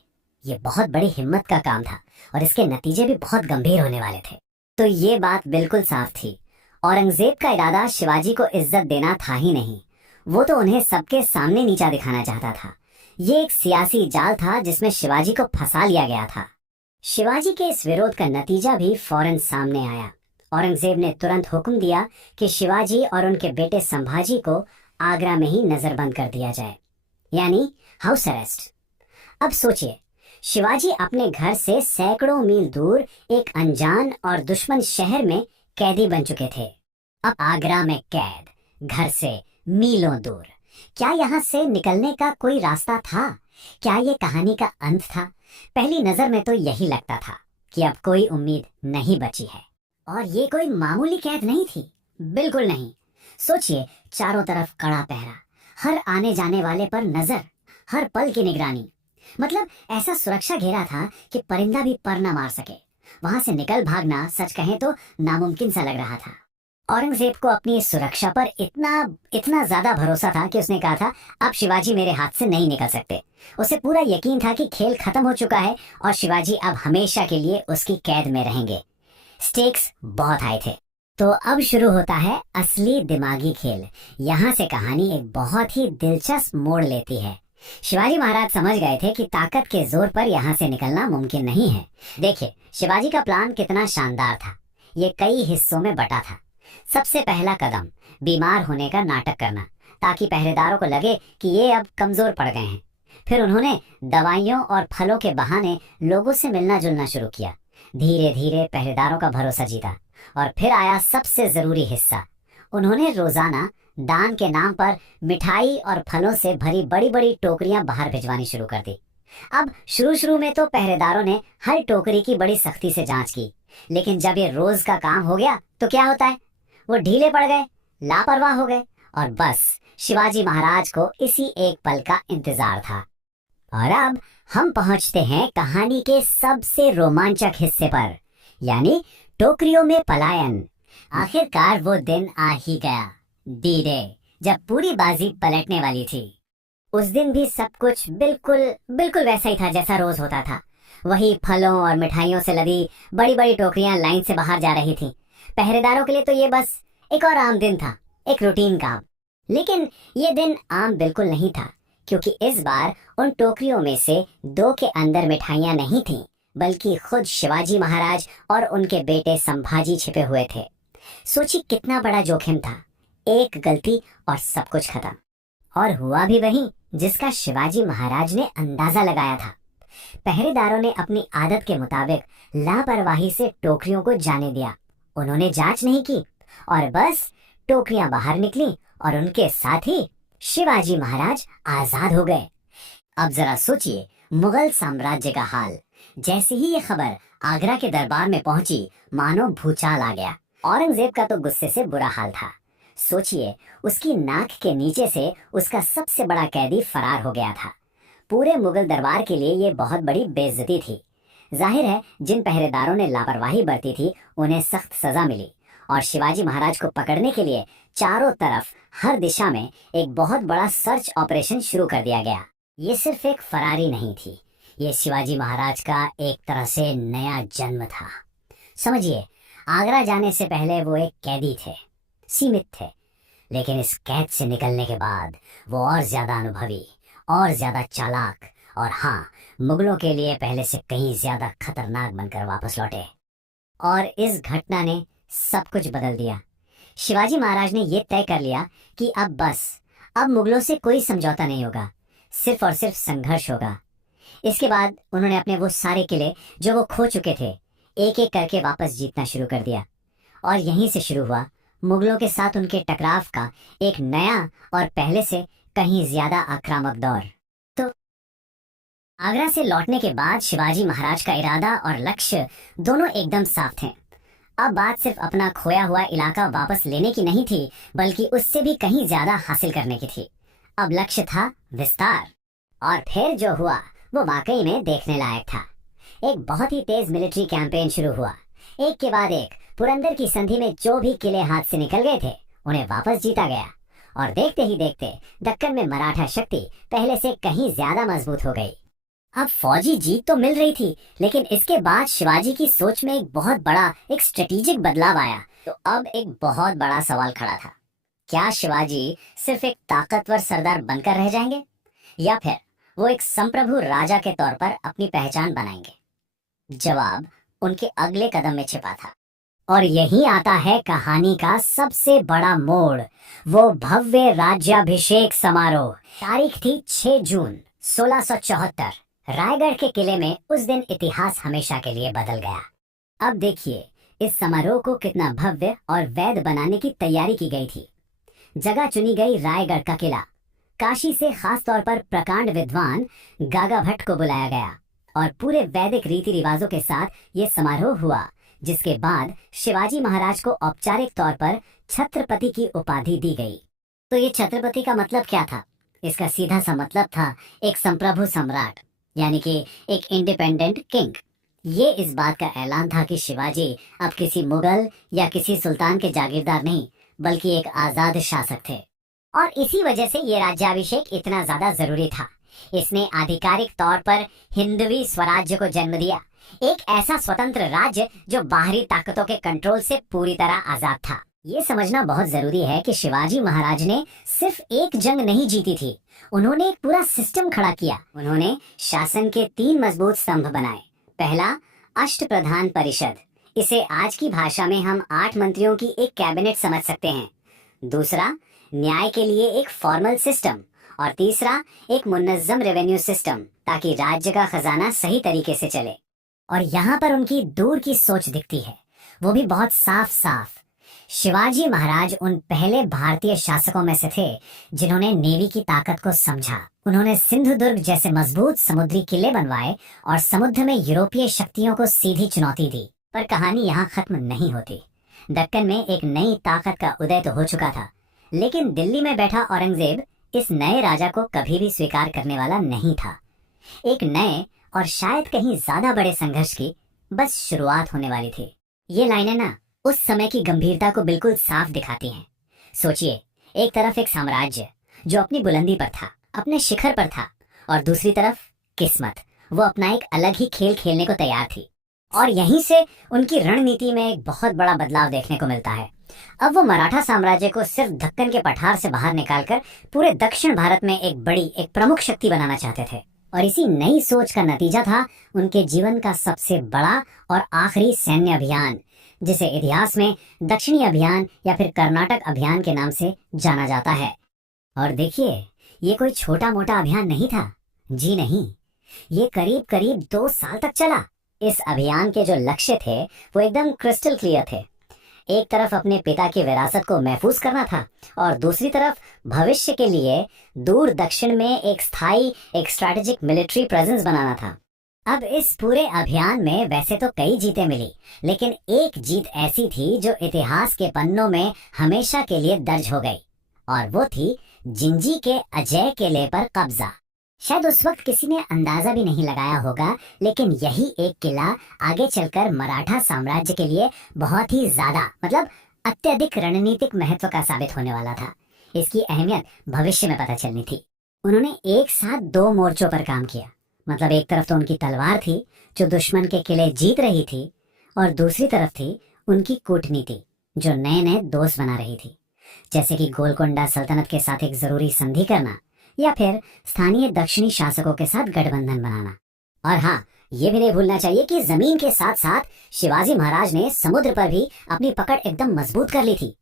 ये बहुत बड़ी हिम्मत का काम था और इसके नतीजे भी बहुत गंभीर होने वाले थे। तो ये बात बिल्कुल साफ थी, औरंगजेब का इरादा शिवाजी को इज्जत देना था ही नहीं, वो तो उन्हें सबके सामने नीचा दिखाना चाहता था। ये एक सियासी जाल था जिसमें शिवाजी को फंसा लिया गया था। शिवाजी के इस विरोध का नतीजा भी फौरन सामने आया। औरंगजेब ने तुरंत हुक्म दिया कि शिवाजी और उनके बेटे संभाजी को आगरा में ही नजरबंद कर दिया जाए, यानी हाउस अरेस्ट। अब सोचिए, शिवाजी अपने घर से सैकड़ों मील दूर एक अनजान और दुश्मन शहर में कैदी बन चुके थे। अब आगरा में कैद, घर से मीलों दूर। क्या यहाँ से निकलने का कोई रास्ता था? क्या ये कहानी का अंत था? पहली नजर में तो यही लगता था कि अब कोई उम्मीद नहीं बची है। और ये कोई मामूली कैद नहीं थी, बिल्कुल नहीं। सोचिए, चारों तरफ कड़ा पहरा, हर आने जाने वाले पर नजर, हर पल की निगरानी। मतलब ऐसा सुरक्षा घेरा था कि परिंदा भी पर न मार सके। वहां से निकल भागना सच कहें तो नामुमकिन सा लग रहा था। औरंगजेब को अपनी इस सुरक्षा पर इतना ज्यादा भरोसा था कि उसने कहा था, अब शिवाजी मेरे हाथ से नहीं निकल सकते। उसे पूरा यकीन था कि खेल खत्म हो चुका है और शिवाजी अब हमेशा के लिए उसकी कैद में रहेंगे। स्टेक्स बहुत हाई थे। तो अब शुरू होता है असली दिमागी खेल। यहाँ से कहानी एक बहुत ही दिलचस्प मोड़ लेती है। शिवाजी महाराज समझ गए थे कि ताकत के जोर पर यहाँ से निकलना मुमकिन नहीं है। देखिए, शिवाजी का प्लान कितना शानदार था। ये कई हिस्सों में बटा था। सबसे पहला कदम, बीमार होने का नाटक करना, ताकि पहरेदारों को लगे कि ये अब कमजोर पड़ गए हैं। फिर उन्होंने दवाइयों और फलों के बहाने लोगों से मिलना जुलना शुरू किया। धीरे धीरे पहरेदारों का भरोसा जीता। और फिर आया सबसे जरूरी हिस्सा, उन्होंने रोजाना दान के नाम पर मिठाई और फलों से भरी बड़ी बड़ी टोकरियां बाहर भिजवानी शुरू कर दी। अब शुरू शुरू में तो पहरेदारों ने हर टोकरी की बड़ी सख्ती से जांच की, लेकिन जब ये रोज का काम हो गया तो क्या होता है, वो ढीले पड़ गए, लापरवाह हो गए और बस शिवाजी महाराज को इसी एक पल का इंतजार था। और अब हम पहुंचते हैं कहानी के सबसे रोमांचक हिस्से पर, यानी टोकरियों में पलायन। आखिरकार वो दिन आ ही गया, डी डे, जब पूरी बाजी पलटने वाली थी। उस दिन भी सब कुछ बिल्कुल बिल्कुल वैसा ही था जैसा रोज होता था। वही फलों और मिठाइयों से लदी बड़ी बड़ी टोकरियां लाइन से बाहर जा रही थीं। पहरेदारों के लिए तो ये बस एक और आम दिन था, एक रूटीन काम। लेकिन ये दिन आम बिल्कुल नहीं था, क्योंकि इस बार उन टोकरियों में से 2 के अंदर मिठाइयां नहीं थीं, बल्कि खुद शिवाजी महाराज और उनके बेटे संभाजी छिपे हुए थे। सोचिए कितना बड़ा जोखिम था, एक गलती और सब कुछ खत्म। और हुआ भी वही जिसका शिवाजी महाराज ने अंदाजा लगाया था। पहरेदारों ने अपनी आदत के मुताबिक लापरवाही से टोकरियों को जाने दिया। उन्होंने जांच नहीं की और बस टोकरियां बाहर निकली और उनके साथ ही शिवाजी महाराज आजाद हो गए। अब जरा सोचिए मुगल साम्राज्य का हाल। जैसे ही ये खबर आगरा के दरबार में पहुंची, मानो भूचाल आ गया। औरंगजेब का तो गुस्से से बुरा हाल था। सोचिए, उसकी नाक के नीचे से उसका सबसे बड़ा कैदी फरार हो गया था। पूरे मुगल दरबार के लिए ये बहुत बड़ी बेइज्जती थी। जाहिर है जिन पहरेदारों ने लापरवाही बरती थी उन्हें सख्त सजा मिली और शिवाजी महाराज को पकड़ने के लिए चारों तरफ हर दिशा में एक बहुत बड़ा सर्च ऑपरेशन शुरू कर दिया गया। ये सिर्फ एक फरारी नहीं थी, ये शिवाजी महाराज का एक तरह से नया जन्म था। समझिए, आगरा जाने से पहले वो एक कैदी थे, सीमित थे, लेकिन इस कैद से निकलने के बाद वो और ज्यादा अनुभवी, और ज्यादा चालाक और हाँ, मुगलों के लिए पहले से कहीं ज्यादा खतरनाक बनकर वापस लौटे। और इस घटना ने सब कुछ बदल दिया। शिवाजी महाराज ने ये तय कर लिया कि अब मुगलों से कोई समझौता नहीं होगा, सिर्फ और सिर्फ संघर्ष होगा। इसके बाद उन्होंने अपने वो सारे किले जो वो खो चुके थे एक एक करके वापस जीतना शुरू कर दिया। और यहीं से शुरू हुआ मुगलों के साथ उनके टकराव का एक नया और पहले से कहीं ज्यादा आक्रामक दौर। तो आगरा से लौटने के बाद शिवाजी महाराज का इरादा और लक्ष्य दोनों एकदम साफ थे। अब बात सिर्फ अपना खोया हुआ इलाका वापस लेने की नहीं थी, बल्कि उससे भी कहीं ज्यादा हासिल करने की थी। अब लक्ष्य था विस्तार। और फिर जो हुआ वो वाकई में देखने लायक था। एक बहुत ही तेज मिलिट्री कैंपेन शुरू हुआ। एक के बाद एक पुरंदर की संधि में जो भी किले हाथ से निकल गए थे उन्हें वापस जीता गया। और देखते ही देखते दक्कन में मराठा शक्ति पहले से कहीं ज्यादा मजबूत हो गई। अब फौजी जीत तो मिल रही थी, लेकिन इसके बाद शिवाजी की सोच में एक बहुत बड़ा एक स्ट्रेटेजिक बदलाव आया। तो अब एक बहुत बड़ा सवाल खड़ा था, क्या शिवाजी सिर्फ एक ताकतवर सरदार बनकर रह जाएंगे या फिर वो एक संप्रभु राजा के तौर पर अपनी पहचान बनाएंगे? जवाब उनके अगले कदम में छिपा था। और यही आता है कहानी का सबसे बड़ा मोड़, वो भव्य राज्याभिषेक समारोह। तारीख थी 6 जून 1674। रायगढ़ के किले में उस दिन इतिहास हमेशा के लिए बदल गया। अब देखिए इस समारोह को कितना भव्य और वैध बनाने की तैयारी की गई थी। जगह चुनी गई रायगढ़ का किला। काशी से खास तौर पर प्रकांड विद्वान गागा भट्ट को बुलाया गया और पूरे वैदिक रीति रिवाजों के साथ ये समारोह हुआ, जिसके बाद शिवाजी महाराज को औपचारिक तौर पर छत्रपति की उपाधि दी गई। तो ये छत्रपति का मतलब क्या था? इसका सीधा सा मतलब था एक संप्रभु सम्राट, यानी कि एक इंडिपेंडेंट किंग। ये इस बात का ऐलान था कि शिवाजी अब किसी मुगल या किसी सुल्तान के जागीरदार नहीं, बल्कि एक आजाद शासक थे। और इसी वजह से ये राज्याभिषेक इतना ज्यादा जरूरी था। इसने आधिकारिक तौर पर हिंदवी स्वराज्य को जन्म दिया, एक ऐसा स्वतंत्र राज्य जो बाहरी ताकतों के कंट्रोल से पूरी तरह आजाद था। ये समझना बहुत जरूरी है कि शिवाजी महाराज ने सिर्फ एक जंग नहीं जीती थी, उन्होंने एक पूरा सिस्टम खड़ा किया। उन्होंने शासन के 3 मजबूत स्तंभ बनाए। पहला, अष्टप्रधान परिषद, इसे आज की भाषा में हम 8 मंत्रियों की एक कैबिनेट समझ सकते हैं। दूसरा, न्याय के लिए एक फॉर्मल सिस्टम। और तीसरा, एक मुनज्जम रेवेन्यू सिस्टम, ताकि राज्य का खजाना सही तरीके से चले। और यहाँ पर उनकी दूर की सोच दिखती है, वो भी बहुत साफ साफ। शिवाजी महाराज उन पहले भारतीय शासकों में से थे जिन्होंने नेवी की ताकत को समझा। उन्होंने सिंधु दुर्ग जैसे मजबूत समुद्री किले बनवाए और समुद्र में यूरोपीय शक्तियों को सीधी चुनौती दी। पर कहानी यहाँ खत्म नहीं होती। दक्कन में एक नई ताकत का उदय तो हो चुका था, लेकिन दिल्ली में बैठा औरंगजेब इस नए राजा को कभी भी स्वीकार करने वाला नहीं था। एक नए और शायद कहीं ज्यादा बड़े संघर्ष की बस शुरुआत होने वाली थी। ये लाइनें ना उस समय की गंभीरता को बिल्कुल साफ दिखाती हैं। सोचिए, एक तरफ एक साम्राज्य जो अपनी बुलंदी पर था, अपने शिखर पर था, और दूसरी तरफ किस्मत, वो अपना एक अलग ही खेल खेलने को तैयार थी। और यहीं से उनकी रणनीति में एक बहुत बड़ा बदलाव देखने को मिलता है। अब वो मराठा साम्राज्य को सिर्फ दक्कन के पठार से बाहर निकालकर पूरे दक्षिण भारत में एक प्रमुख शक्ति बनाना चाहते थे। और इसी नई सोच का नतीजा था उनके जीवन का सबसे बड़ा और आखिरी सैन्य अभियान, जिसे इतिहास में दक्षिणी अभियान या फिर कर्नाटक अभियान के नाम से जाना जाता है। और देखिए, ये कोई छोटा मोटा अभियान नहीं था। जी नहीं, ये करीब करीब 2 साल तक चला। इस अभियान के जो लक्ष्य थे वो एकदम क्रिस्टल क्लियर थे। एक तरफ अपने पिता की विरासत को महफूज करना था और दूसरी तरफ भविष्य के लिए दूर दक्षिण में एक स्थायी, एक स्ट्रैटेजिक मिलिट्री प्रेजेंस बनाना था। अब इस पूरे अभियान में वैसे तो कई जीतें मिली, लेकिन एक जीत ऐसी थी जो इतिहास के पन्नों में हमेशा के लिए दर्ज हो गई, और वो थी जिंजी के अजय किले पर कब्जा। शायद उस वक्त किसी ने अंदाजा भी नहीं लगाया होगा, लेकिन यही एक किला आगे चलकर मराठा साम्राज्य के लिए बहुत ही ज्यादा, मतलब अत्यधिक रणनीतिक महत्व का साबित होने वाला था। इसकी अहमियत भविष्य में पता चलनी थी। उन्होंने एक साथ 2 मोर्चों पर काम किया। मतलब एक तरफ तो उनकी तलवार थी जो दुश्मन के किले जीत रही थी, और दूसरी तरफ थी उनकी कूटनीति जो नए नए दोस्त बना रही थी, जैसे कि गोलकोंडा सल्तनत के साथ एक जरूरी संधि करना या फिर स्थानीय दक्षिणी शासकों के साथ गठबंधन बनाना। और हाँ, ये भी नहीं भूलना चाहिए कि जमीन के साथ साथ शिवाजी महाराज ने समुद्र पर भी अपनी पकड़ एकदम मजबूत कर ली थी।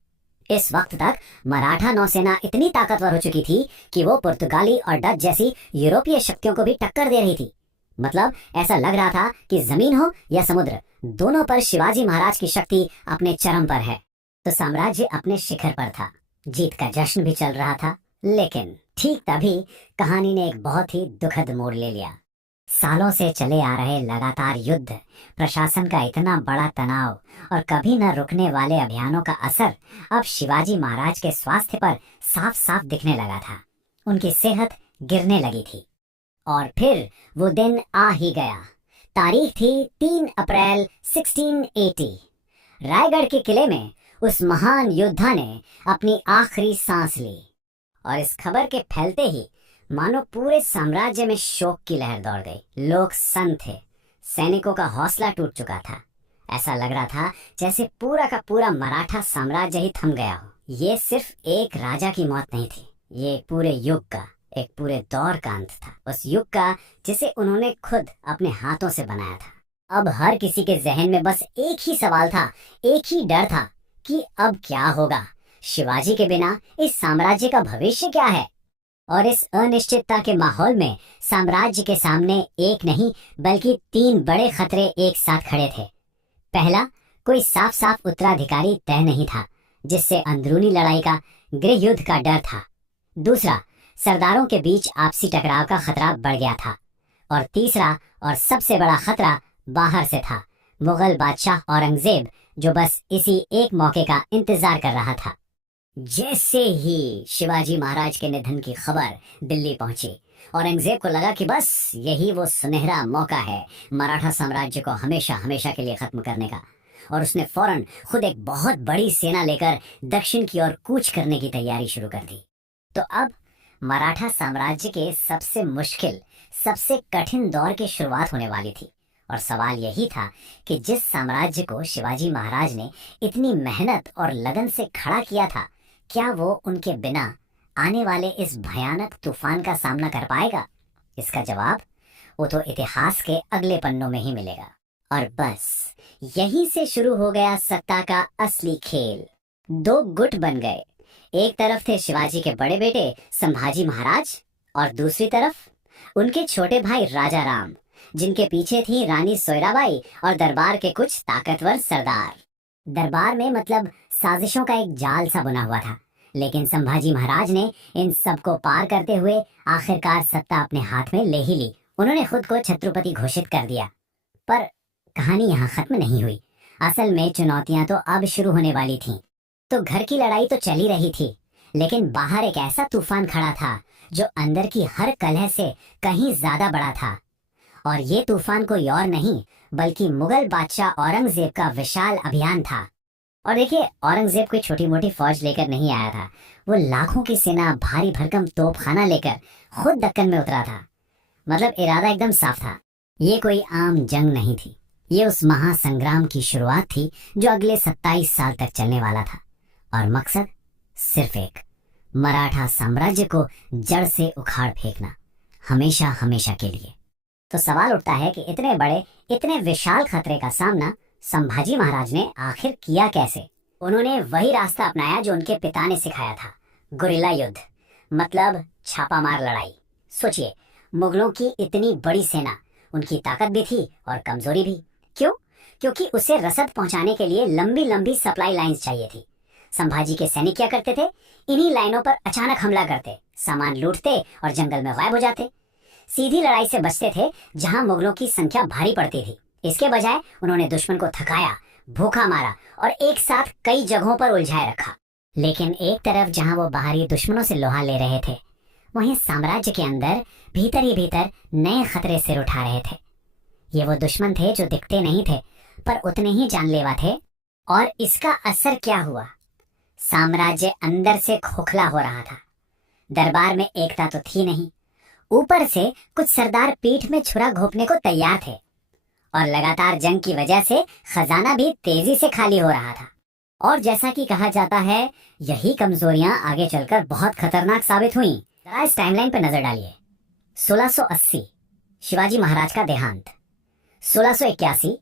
इस वक्त तक मराठा नौसेना इतनी ताकतवर हो चुकी थी कि वो पुर्तगाली और डच जैसी यूरोपीय शक्तियों को भी टक्कर दे रही थी। मतलब ऐसा लग रहा था कि जमीन हो या समुद्र, दोनों पर शिवाजी महाराज की शक्ति अपने चरम पर है। तो साम्राज्य अपने शिखर पर था, जीत का जश्न भी चल रहा था। लेकिन ठीक तभी कहानी ने एक बहुत ही दुखद मोड़ ले लिया। सालों से चले आ रहे लगातार युद्ध, प्रशासन का इतना बड़ा तनाव और कभी न रुकने वाले अभियानों का असर अब शिवाजी महाराज के स्वास्थ्य पर साफ साफ दिखने लगा था। उनकी सेहत गिरने लगी थी। और फिर वो दिन आ ही गया। तारीख थी 3 अप्रैल 1680। रायगढ़ के किले में उस महान योद्धा ने अपनी आखिरी सांस ली, और इस खबर के फैलते ही मानो पूरे साम्राज्य में शोक की लहर दौड़ गई। लोग सन्न थे, सैनिकों का हौसला टूट चुका था। ऐसा लग रहा था जैसे पूरा का पूरा मराठा साम्राज्य ही थम गया हो। ये सिर्फ एक राजा की मौत नहीं थी, ये एक पूरे युग का, एक पूरे दौर का अंत था। उस युग का जिसे उन्होंने खुद अपने हाथों से बनाया था। अब हर किसी के जहन में बस एक ही सवाल था, एक ही डर था कि अब क्या होगा। शिवाजी के बिना इस साम्राज्य का भविष्य क्या है। और इस अनिश्चितता के माहौल में साम्राज्य के सामने एक नहीं बल्कि 3 बड़े खतरे एक साथ खड़े थे। पहला, कोई साफ साफ उत्तराधिकारी तय नहीं था, जिससे अंदरूनी लड़ाई का, गृह युद्ध का डर था। दूसरा, सरदारों के बीच आपसी टकराव का खतरा बढ़ गया था। और तीसरा और सबसे बड़ा खतरा बाहर से था, मुगल बादशाह औरंगजेब, जो बस इसी एक मौके का इंतजार कर रहा था। जैसे ही शिवाजी महाराज के निधन की खबर दिल्ली पहुंची, औरंगजेब को लगा कि बस यही वो सुनहरा मौका है मराठा साम्राज्य को हमेशा हमेशा के लिए खत्म करने का। और उसने फौरन खुद एक बहुत बड़ी सेना लेकर दक्षिण की ओर कूच करने की तैयारी शुरू कर दी। तो अब मराठा साम्राज्य के सबसे मुश्किल, सबसे कठिन दौर की शुरुआत होने वाली थी। और सवाल यही था कि जिस साम्राज्य को शिवाजी महाराज ने इतनी मेहनत और लगन से खड़ा किया था, क्या वो उनके बिना आने वाले इस भयानक तूफान का सामना कर पाएगा? इसका जवाब वो तो इतिहास के अगले पन्नों में ही मिलेगा। और बस यहीं से शुरू हो गया सत्ता का असली खेल। 2 गुट बन गए। एक तरफ थे शिवाजी के बड़े बेटे संभाजी महाराज, और दूसरी तरफ उनके छोटे भाई राजा राम, जिनके पीछे थी रानी सोयराबाई और दरबार के कुछ ताकतवर सरदार। दरबार में मतलब साजिशों का एक जाल सा बुना हुआ था। लेकिन संभाजी महाराज ने इन सब को पार करते हुए आखिरकार सत्ता अपने हाथ में ले ही ली। उन्होंने खुद को छत्रपति घोषित कर दिया। पर कहानी यहाँ खत्म नहीं हुई। असल में चुनौतियां तो अब शुरू होने वाली थीं। तो घर की लड़ाई तो चली रही थी, लेकिन बाहर एक ऐसा तूफान खड़ा था जो अंदर की हर कलह से कहीं ज्यादा बड़ा था। और ये तूफान कोई और नहीं बल्कि मुगल बादशाह औरंगजेब का विशाल अभियान था। और देखिए, औरंगजेब कोई छोटी मोटी फौज लेकर नहीं आया था। वो लाखों की सेना, भारी भरकम तोपखाना लेकर खुद दक्कन में उतरा था। मतलब इरादा एकदम साफ था। ये कोई आम जंग नहीं थी। ये उस महासंग्राम की शुरुआत थी जो अगले 27 साल तक चलने वाला था। और मकसद सिर्फ एक, मराठा साम्राज्य को जड़ से उखाड़ फेंकना, हमेशा हमेशा के लिए। तो सवाल उठता है कि इतने बड़े, इतने विशाल खतरे का सामना संभाजी महाराज ने आखिर किया कैसे। उन्होंने वही रास्ता अपनाया जो उनके पिता ने सिखाया था, गुरिल्ला युद्ध, मतलब छापामार लड़ाई। सोचिए, मुगलों की इतनी बड़ी सेना, उनकी ताकत भी थी और कमजोरी भी। क्यों? क्योंकि उसे रसद पहुंचाने के लिए लंबी लंबी सप्लाई लाइंस चाहिए थी। संभाजी के सैनिक क्या करते थे? इन्हीं लाइनों पर अचानक हमला करते, सामान लूटते और जंगल में गायब हो जाते। सीधी लड़ाई से बचते थे जहां मुगलों की संख्या भारी पड़ती थी। इसके बजाय उन्होंने दुश्मन को थकाया, भूखा मारा और एक साथ कई जगहों पर उलझाए रखा। लेकिन एक तरफ जहां वो बाहरी दुश्मनों से लोहा ले रहे थे, वहीं साम्राज्य के अंदर भीतर ही भीतर नए खतरे सिर उठा रहे थे। ये वो दुश्मन थे जो दिखते नहीं थे पर उतने ही जानलेवा थे। और इसका असर क्या हुआ? साम्राज्य अंदर से खोखला हो रहा था। दरबार में एकता तो थी नहीं, ऊपर से कुछ सरदार पीठ में छुरा घोंपने को तैयार थे। और लगातार जंग की वजह से खजाना भी तेजी से खाली हो रहा था। और जैसा कि कहा जाता है, यही कमजोरियां आगे चलकर बहुत खतरनाक साबित हुई। जरा इस टाइमलाइन पर नजर डालिए। 1680 शिवाजी महाराज का देहांत, 1681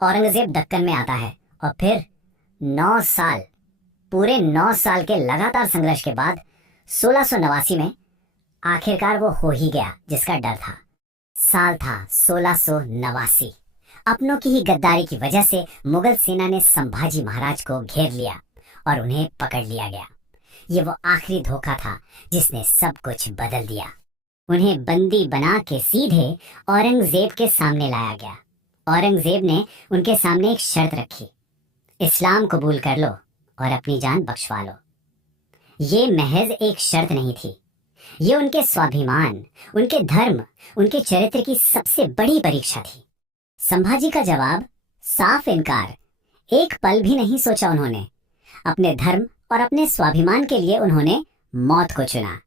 औरंगजेब दक्कन में आता है, और फिर 9 साल, पूरे 9 साल के लगातार संघर्ष के बाद 1689 में आखिरकार वो हो ही गया जिसका डर था। साल था 1689। अपनों की ही गद्दारी की वजह से मुगल सेना ने संभाजी महाराज को घेर लिया और उन्हें पकड़ लिया गया। ये वो आखिरी धोखा था जिसने सब कुछ बदल दिया। उन्हें बंदी बना के सीधे औरंगजेब के सामने लाया गया। औरंगजेब ने उनके सामने एक शर्त रखी, इस्लाम कबूल कर लो और अपनी जान बख्शवा लो। ये महज एक शर्त नहीं थी, ये उनके स्वाभिमान, उनके धर्म, उनके चरित्र की सबसे बड़ी परीक्षा थी। संभाजी का जवाब साफ इनकार। एक पल भी नहीं सोचा उन्होंने। अपने धर्म और अपने स्वाभिमान के लिए उन्होंने मौत को चुना।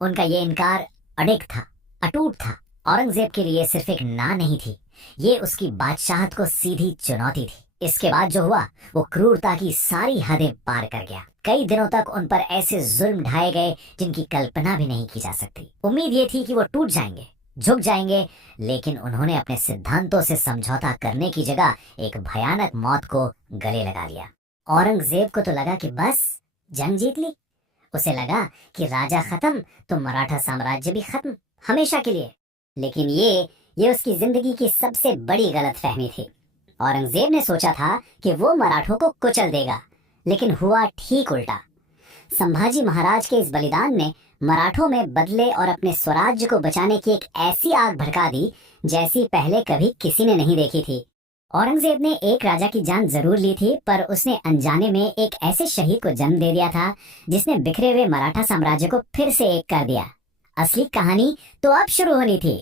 उनका ये इनकार अडिग था, अटूट था। औरंगजेब के लिए सिर्फ एक ना नहीं थी, ये उसकी बादशाहत को सीधी चुनौती थी। इसके बाद जो हुआ वो क्रूरता की सारी हदें पार कर गया। कई दिनों तक उन पर ऐसे जुल्म ढाए गए जिनकी कल्पना भी नहीं की जा सकती। उम्मीद ये थी कि वो टूट जाएंगे, झुक जाएंगे, लेकिन उन्होंने अपने सिद्धांतों से समझौता करने की जगह एक भयानक मौत को गले लगा लिया। औरंगजेब को तो लगा कि बस जंग जीत ली। उसे लगा कि राजा खत्म तो मराठा साम्राज्य भी खत्म, हमेशा के लिए। लेकिन ये उसकी जिंदगी की सबसे बड़ी गलतफहमी थी। औरंगजेब ने सोचा था कि वो मराठों को कुचल देगा, लेकिन हुआ ठीक उल्टा। संभाजी महाराज के इस बलिदान ने मराठों में बदले और अपने स्वराज्य को बचाने की एक ऐसी आग भड़का दी जैसी पहले कभी किसी ने नहीं देखी थी। औरंगजेब ने एक राजा की जान जरूर ली थी, पर उसने अनजाने में एक ऐसे शहीद को जन्म दे दिया था जिसने बिखरे हुए मराठा साम्राज्य को फिर से एक कर दिया। असली कहानी तो अब शुरू होनी थी।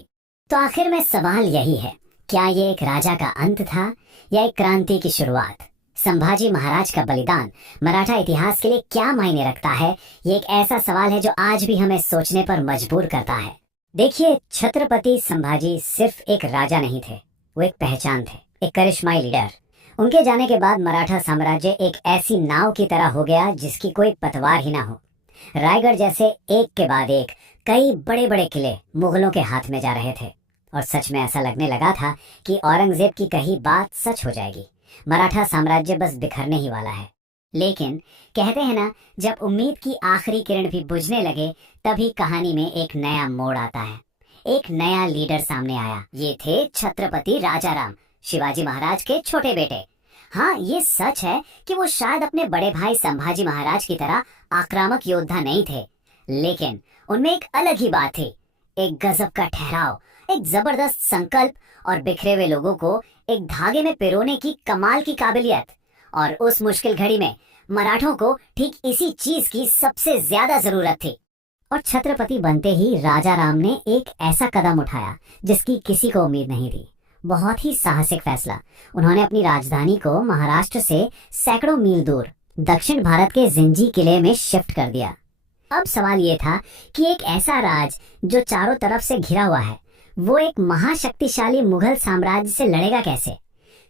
तो आखिर में सवाल यही है, क्या ये एक राजा का अंत था या एक क्रांति की शुरुआत? संभाजी महाराज का बलिदान मराठा इतिहास के लिए क्या मायने रखता है? ये एक ऐसा सवाल है जो आज भी हमें सोचने पर मजबूर करता है। देखिए, छत्रपति संभाजी सिर्फ एक राजा नहीं थे, वो एक पहचान थे, एक करिश्माई लीडर। उनके जाने के बाद मराठा साम्राज्य एक ऐसी नाव की तरह हो गया जिसकी कोई पतवार ही ना हो। रायगढ़ जैसे एक के बाद एक कई बड़े बड़े किले मुगलों के हाथ में जा रहे थे, और सच में ऐसा लगने लगा था कि औरंगजेब की कही बात सच हो जाएगी, मराठा साम्राज्य बस बिखरने ही वाला है। लेकिन कहते हैं ना, जब उम्मीद की आखिरी किरण भी बुझने लगे तभी कहानी में एक नया मोड़ आता है। एक नया लीडर सामने आया। ये थे छत्रपति राजाराम, शिवाजी महाराज के छोटे बेटे। हाँ, ये सच है कि वो शायद अपने बड़े भाई संभाजी महाराज की तरह आक्रामक योद्धा नहीं थे, लेकिन उनमें एक अलग ही बात थी। एक गजब का ठहराव, एक जबरदस्त संकल्प और बिखरे हुए लोगों को एक धागे में पिरोने की कमाल की काबिलियत। और उस मुश्किल घड़ी में मराठों को ठीक इसी चीज की सबसे ज्यादा जरूरत थी। और छत्रपति बनते ही राजा राम ने एक ऐसा कदम उठाया जिसकी किसी को उम्मीद नहीं थी। बहुत ही साहसिक फैसला। उन्होंने अपनी राजधानी को महाराष्ट्र से सैकड़ों मील दूर दक्षिण भारत के जिंजी किले में शिफ्ट कर दिया। अब सवाल ये था कि एक ऐसा राज जो चारों तरफ से घिरा हुआ है, वो एक महाशक्तिशाली मुगल साम्राज्य से लड़ेगा कैसे?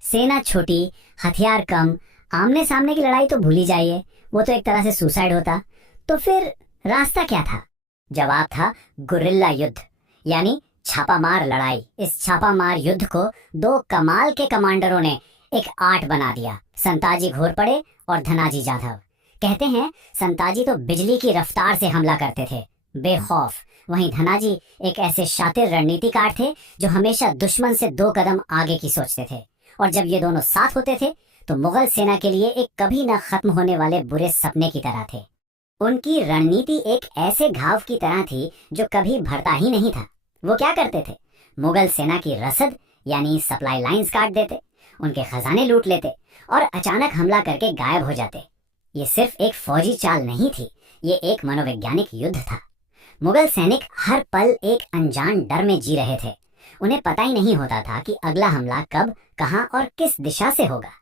सेना छोटी, हथियार कम, आमने सामने की लड़ाई तो भूल ही जाइए, वो तो एक तरह से सुसाइड होता। तो फिर रास्ता क्या था? जवाब था गुरिल्ला युद्ध, यानी छापामार लड़ाई। इस छापामार युद्ध को दो कमाल के कमांडरों ने एक आर्ट बना दिया, संताजी घोरपड़े और धनाजी जाधव। कहते हैं संताजी तो बिजली की रफ्तार से हमला करते थे, बेखौफ। वहीं धनाजी एक ऐसे शातिर रणनीतिकार थे जो हमेशा दुश्मन से दो कदम आगे की सोचते थे। और जब ये दोनों साथ होते थे तो मुगल सेना के लिए एक कभी न खत्म होने वाले बुरे सपने की तरह थे। उनकी रणनीति एक ऐसे घाव की तरह थी जो कभी भरता ही नहीं था। वो क्या करते थे? मुगल सेना की रसद यानी सप्लाई लाइंस काट देते, उनके खजाने लूट लेते और अचानक हमला करके गायब हो जाते। ये सिर्फ एक फौजी चाल नहीं थी, ये एक मनोवैज्ञानिक युद्ध था। मुगल सैनिक हर पल एक अनजान डर में जी रहे थे। उन्हें पता ही नहीं होता था कि अगला हमला कब, कहां और किस दिशा से होगा।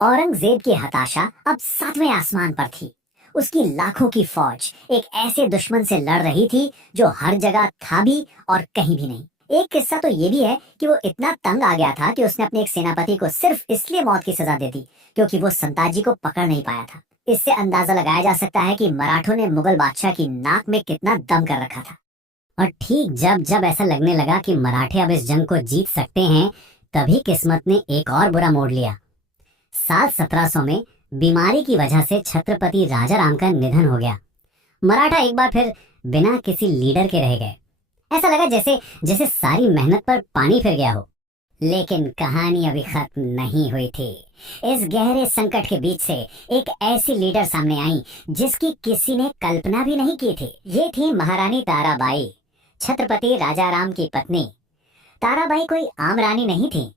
औरंगजेब की हताशा अब सातवें आसमान पर थी। उसकी लाखों की फौज एक ऐसे दुश्मन से लड़ रही थी जो हर जगह था भी और कहीं भी नहीं। एक किस्सा तो ये भी है कि वो इतना तंग आ गया था कि उसने अपने एक सेनापति को सिर्फ इसलिए मौत की सजा दे दी क्योंकि वो संताजी को पकड़ नहीं पाया था। इससे अंदाजा लगाया जा सकता है कि मराठों ने मुगल बादशाह की नाक में कितना दम कर रखा था। और ठीक जब जब ऐसा लगने लगा कि मराठे अब इस जंग को जीत सकते हैं, तभी किस्मत ने एक और बुरा मोड़ लिया। साल 1700 में बीमारी की वजह से छत्रपति राजाराम का निधन हो गया। मराठा एक बार फिर बिना किसी लीडर के रह गए। ऐसा लगा जैसे जैसे सारी मेहनत पर पानी फिर गया हो। लेकिन कहानी अभी खत्म नहीं हुई थी। इस गहरे संकट के बीच से एक ऐसी लीडर सामने आई जिसकी किसी ने कल्पना भी नहीं की थी। ये थी महारानी ताराबाई, छत्रपति राजाराम की पत्नी। ताराबाई कोई आम रानी नहीं थी।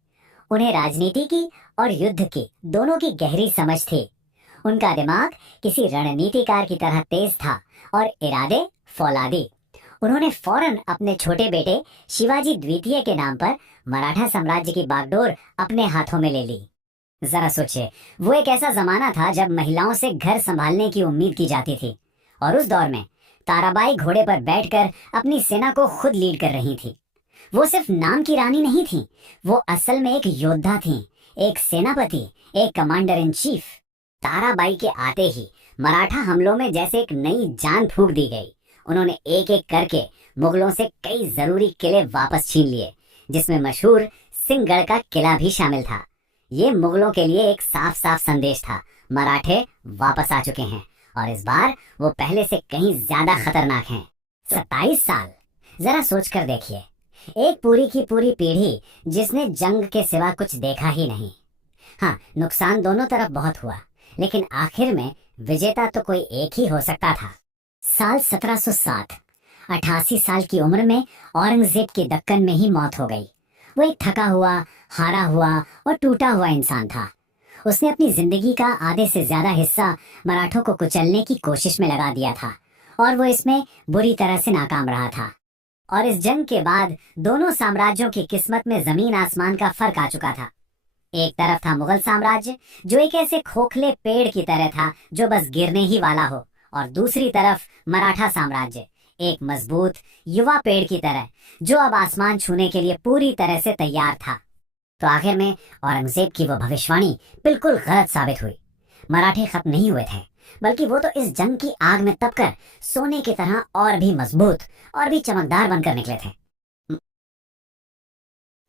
उन्हें राजनीति की और युद्ध की दोनों की गहरी समझ थी। उनका दिमाग किसी रणनीतिकार की तरह तेज था और इरादे फौलादी। उन्होंने फौरन अपने छोटे बेटे शिवाजी द्वितीय के नाम पर मराठा साम्राज्य की बागडोर अपने हाथों में ले ली। जरा सोचिए, वो एक ऐसा जमाना था जब महिलाओं से घर संभालने की उम्मीद की जाती थी, और उस दौर में ताराबाई घोड़े पर बैठकर अपनी सेना को खुद लीड कर रही थी। वो सिर्फ नाम की रानी नहीं थी, वो असल में एक योद्धा थी, एक सेनापति, एक कमांडर इन चीफ। ताराबाई के आते ही मराठा हमलों में जैसे एक नई जान फूंक दी गई। उन्होंने एक एक करके मुगलों से कई जरूरी किले वापस छीन लिए, जिसमें मशहूर सिंहगढ़ का किला भी शामिल था। ये मुगलों के लिए एक साफ साफ संदेश था, मराठे वापस आ चुके हैं और इस बार वो पहले से कहीं ज्यादा खतरनाक हैं। 27 साल, जरा सोच कर देखिए, एक पूरी की पूरी पीढ़ी जिसने जंग के सिवा कुछ देखा ही नहीं। हाँ, नुकसान दोनों तरफ बहुत हुआ, लेकिन आखिर में विजेता तो कोई एक ही हो सकता था। साल 1707, 88 साल की उम्र में औरंगजेब की दक्कन में ही मौत हो गई। वो एक थका हुआ, हारा हुआ और टूटा हुआ इंसान था। उसने अपनी जिंदगी का आधे से ज्यादा हिस्सा मराठों को कुचलने की कोशिश में लगा दिया था और वो इसमें बुरी तरह से नाकाम रहा था। और इस जंग के बाद दोनों साम्राज्यों की किस्मत में जमीन आसमान का फर्क आ चुका था। एक तरफ था मुगल साम्राज्य जो एक ऐसे खोखले पेड़ की तरह था जो बस गिरने ही वाला हो, और दूसरी तरफ मराठा साम्राज्य एक मजबूत युवा पेड़ की तरह जो अब आसमान छूने के लिए पूरी तरह से तैयार था। तो आखिर में औरंगजेब की वो भविष्यवाणी बिल्कुल गलत साबित हुई। मराठे खत्म नहीं हुए थे, बल्कि वो तो इस जंग की आग में तपकर सोने की तरह और भी मजबूत और भी चमकदार बनकर निकले थे।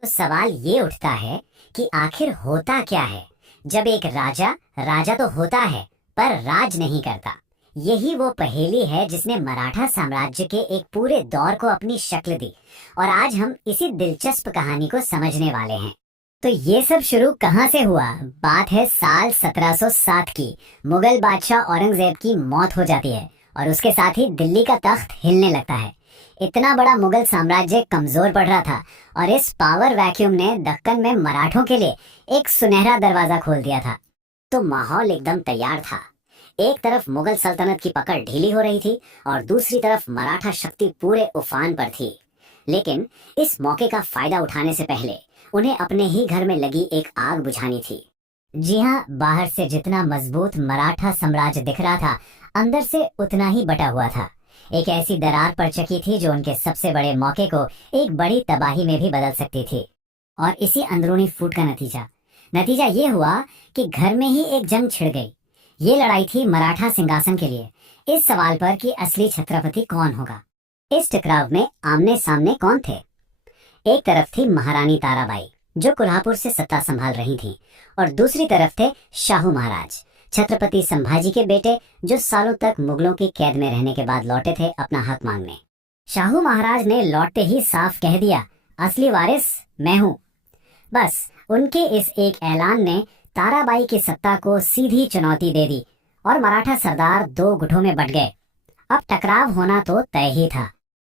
तो सवाल ये उठता है कि आखिर होता क्या है जब एक राजा राजा तो होता है पर राज नहीं करता। यही वो पहेली है जिसने मराठा साम्राज्य के एक पूरे दौर को अपनी शक्ल दी, और आज हम इसी दिलचस्प कहानी को समझने वाले हैं। तो ये सब शुरू कहाँ से हुआ? बात है साल 1707 की। मुगल बादशाह औरंगजेब की मौत हो जाती है और उसके साथ ही दिल्ली का तख्त हिलने लगता है। इतना बड़ा मुगल साम्राज्य कमजोर पड़ रहा था और इस पावर वैक्यूम ने दक्कन में मराठों के लिए एक सुनहरा दरवाजा खोल दिया था। तो माहौल एकदम तैयार था। एक तरफ मुगल सल्तनत की पकड़ ढीली हो रही थी और दूसरी तरफ मराठा शक्ति पूरे उफान पर थी। लेकिन इस मौके का फायदा उठाने से पहले उन्हें अपने ही घर में लगी एक आग बुझानी थी। जी हाँ, बाहर से जितना मजबूत मराठा साम्राज्य दिख रहा था, अंदर से उतना ही बटा हुआ था। एक ऐसी दरार पड़ चुकी थी जो उनके सबसे बड़े मौके को एक बड़ी तबाही में भी बदल सकती थी। और इसी अंदरूनी फूट का नतीजा ये हुआ कि घर में ही एक जंग छिड़ गई। ये लड़ाई थी मराठा सिंहासन के लिए, इस सवाल पर कि असली छत्रपति कौन होगा। इस टकराव में आमने सामने कौन थे? एक तरफ थी महारानी ताराबाई, जो कोल्हापुर से सत्ता संभाल रही थीं, और दूसरी तरफ थे शाहू महाराज, छत्रपति संभाजी के बेटे, जो सालों तक मुगलों की कैद में रहने के बाद लौटे थे अपना हक मांगने। शाहू महाराज ने लौटते ही साफ कह दिया, असली वारिस मैं हूँ। बस उनके इस एक ऐलान ने ताराबाई की सत्ता को सीधी चुनौती दे दी और मराठा सरदार दो गुटों में बंट गए। अब टकराव होना तो तय ही था।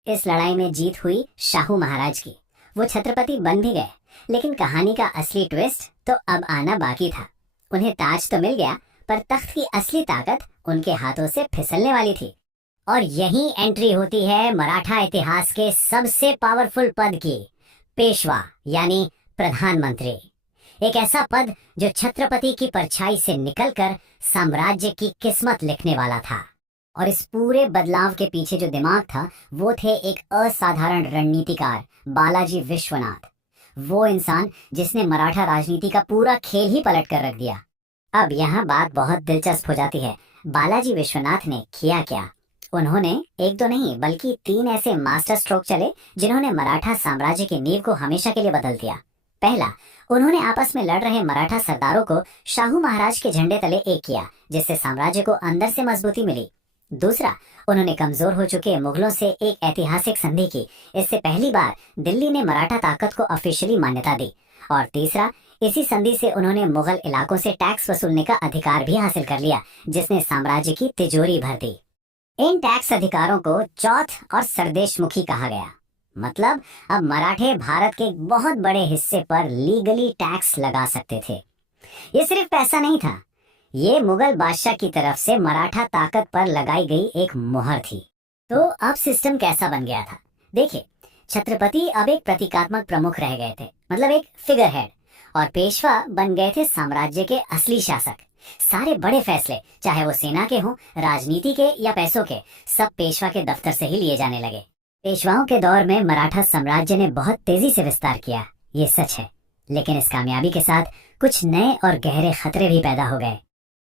इस लड़ाई में जीत हुई शाहू महाराज की। वो छत्रपति बन भी गए, लेकिन कहानी का असली ट्विस्ट तो अब आना बाकी था। उन्हें ताज तो मिल गया, पर तख्त की असली ताकत उनके हाथों से फिसलने वाली थी। और यही एंट्री होती है मराठा इतिहास के सबसे पावरफुल पद की, पेशवा यानी प्रधानमंत्री। एक ऐसा पद जो छत्रपति की परछाई से निकलकर साम्राज्य की किस्मत लिखने वाला था। और इस पूरे बदलाव के पीछे जो दिमाग था, वो थे एक असाधारण रणनीतिकार बालाजी विश्वनाथ। वो इंसान जिसने मराठा राजनीति का पूरा खेल ही पलट कर रख दिया। अब यहाँ बात बहुत दिलचस्प हो जाती है। बालाजी विश्वनाथ ने किया क्या? उन्होंने एक दो नहीं बल्कि 3 ऐसे मास्टर स्ट्रोक चले जिन्होंने मराठा साम्राज्य की नींव को हमेशा के लिए बदल दिया। पहला, उन्होंने आपस में लड़ रहे मराठा सरदारों को शाहू महाराज के झंडे तले एक किया, जिससे साम्राज्य को अंदर से मजबूती मिली। दूसरा, उन्होंने कमजोर हो चुके मुगलों से एक ऐतिहासिक संधि की। इससे पहली बार दिल्ली ने मराठा ताकत को ऑफिशियली मान्यता दी। और तीसरा, इसी संधि से उन्होंने मुगल इलाकों से टैक्स वसूलने का अधिकार भी हासिल कर लिया, जिसने साम्राज्य की तिजोरी भर दी। इन टैक्स अधिकारों को चौथ और सरदेशमुखी कहा गया। मतलब अब मराठे भारत के एक बहुत बड़े हिस्से पर लीगली टैक्स लगा सकते थे। ये सिर्फ पैसा नहीं था, ये मुगल बादशाह की तरफ से मराठा ताकत पर लगाई गई एक मुहर थी। तो अब सिस्टम कैसा बन गया था? देखिए, छत्रपति अब एक प्रतीकात्मक प्रमुख रह गए थे, मतलब एक फिगर हेड, और पेशवा बन गए थे साम्राज्य के असली शासक। सारे बड़े फैसले, चाहे वो सेना के हों, राजनीति के या पैसों के, सब पेशवा के दफ्तर से ही लिए जाने लगे। पेशवाओं के दौर में मराठा साम्राज्य ने बहुत तेजी से विस्तार किया, ये सच है। लेकिन इस कामयाबी के साथ कुछ नए और गहरे खतरे भी पैदा हो गए।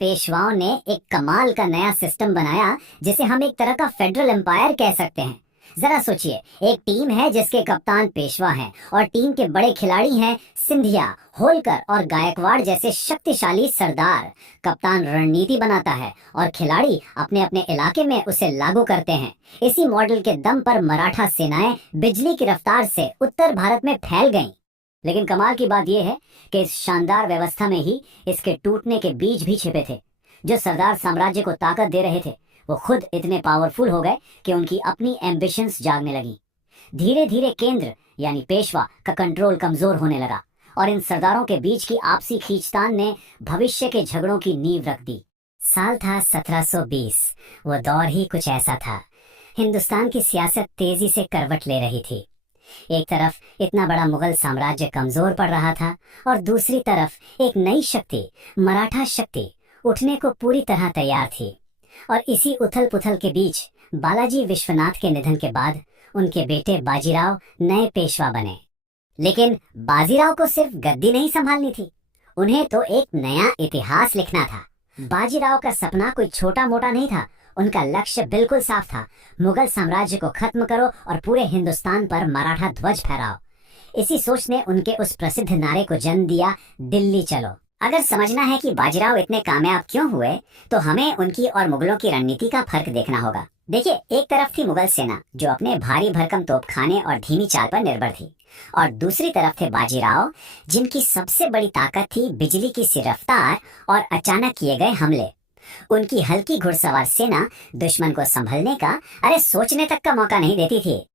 पेशवाओं ने एक कमाल का नया सिस्टम बनाया, जिसे हम एक तरह का फेडरल एम्पायर कह सकते हैं। जरा सोचिए, एक टीम है जिसके कप्तान पेशवा हैं और टीम के बड़े खिलाड़ी हैं सिंधिया, होलकर और गायकवाड़ जैसे शक्तिशाली सरदार। कप्तान रणनीति बनाता है और खिलाड़ी अपने अपने इलाके में उसे लागू करते हैं। इसी मॉडल के दम पर मराठा सेनाएं बिजली की रफ्तार से उत्तर भारत में फैल गईं। लेकिन कमाल की बात यह है कि इस शानदार व्यवस्था में ही इसके टूटने के बीज भी छिपे थे। जो सरदार साम्राज्य को ताकत दे रहे थे, वो खुद इतने पावरफुल हो गए कि उनकी अपनी एम्बिशंस जागने लगी। धीरे धीरे केंद्र यानी पेशवा का कंट्रोल कमजोर होने लगा और इन सरदारों के बीच की आपसी खींचतान ने भविष्य के झगड़ों की नींव रख दी। साल था 1720। वो दौर ही कुछ ऐसा था। हिंदुस्तान की सियासत तेजी से करवट ले रही थी। एक तरफ इतना बड़ा मुगल साम्राज्य कमजोर पड़ रहा था और दूसरी तरफ एक नई शक्ति, मराठा शक्ति, उठने को पूरी तरह तैयार थी। और इसी उथल पुथल के बीच बालाजी विश्वनाथ के निधन के बाद उनके बेटे बाजीराव नए पेशवा बने। लेकिन बाजीराव को सिर्फ गद्दी नहीं संभालनी थी, उन्हें तो एक नया इतिहास लिखना था। बाजीराव का सपना कोई छोटा मोटा नहीं था, उनका लक्ष्य बिल्कुल साफ था। मुगल साम्राज्य को खत्म करो और पूरे हिंदुस्तान पर मराठा ध्वज फहराओ। इसी सोच ने उनके उस प्रसिद्ध नारे को जन्म दिया, दिल्ली चलो। अगर समझना है कि बाजीराव इतने कामयाब क्यों हुए, तो हमें उनकी और मुगलों की रणनीति का फर्क देखना होगा। देखिए, एक तरफ थी मुगल सेना जो अपने भारी भरकम तोपखाने और धीमी चाल पर निर्भर थी, और दूसरी तरफ थे बाजीराव, जिनकी सबसे बड़ी ताकत थी बिजली की सी रफ्तार और अचानक किए गए हमले। उनकी हल्की घुड़सवार सेना दुश्मन को संभलने का, अरे सोचने तक का मौका नहीं देती थी।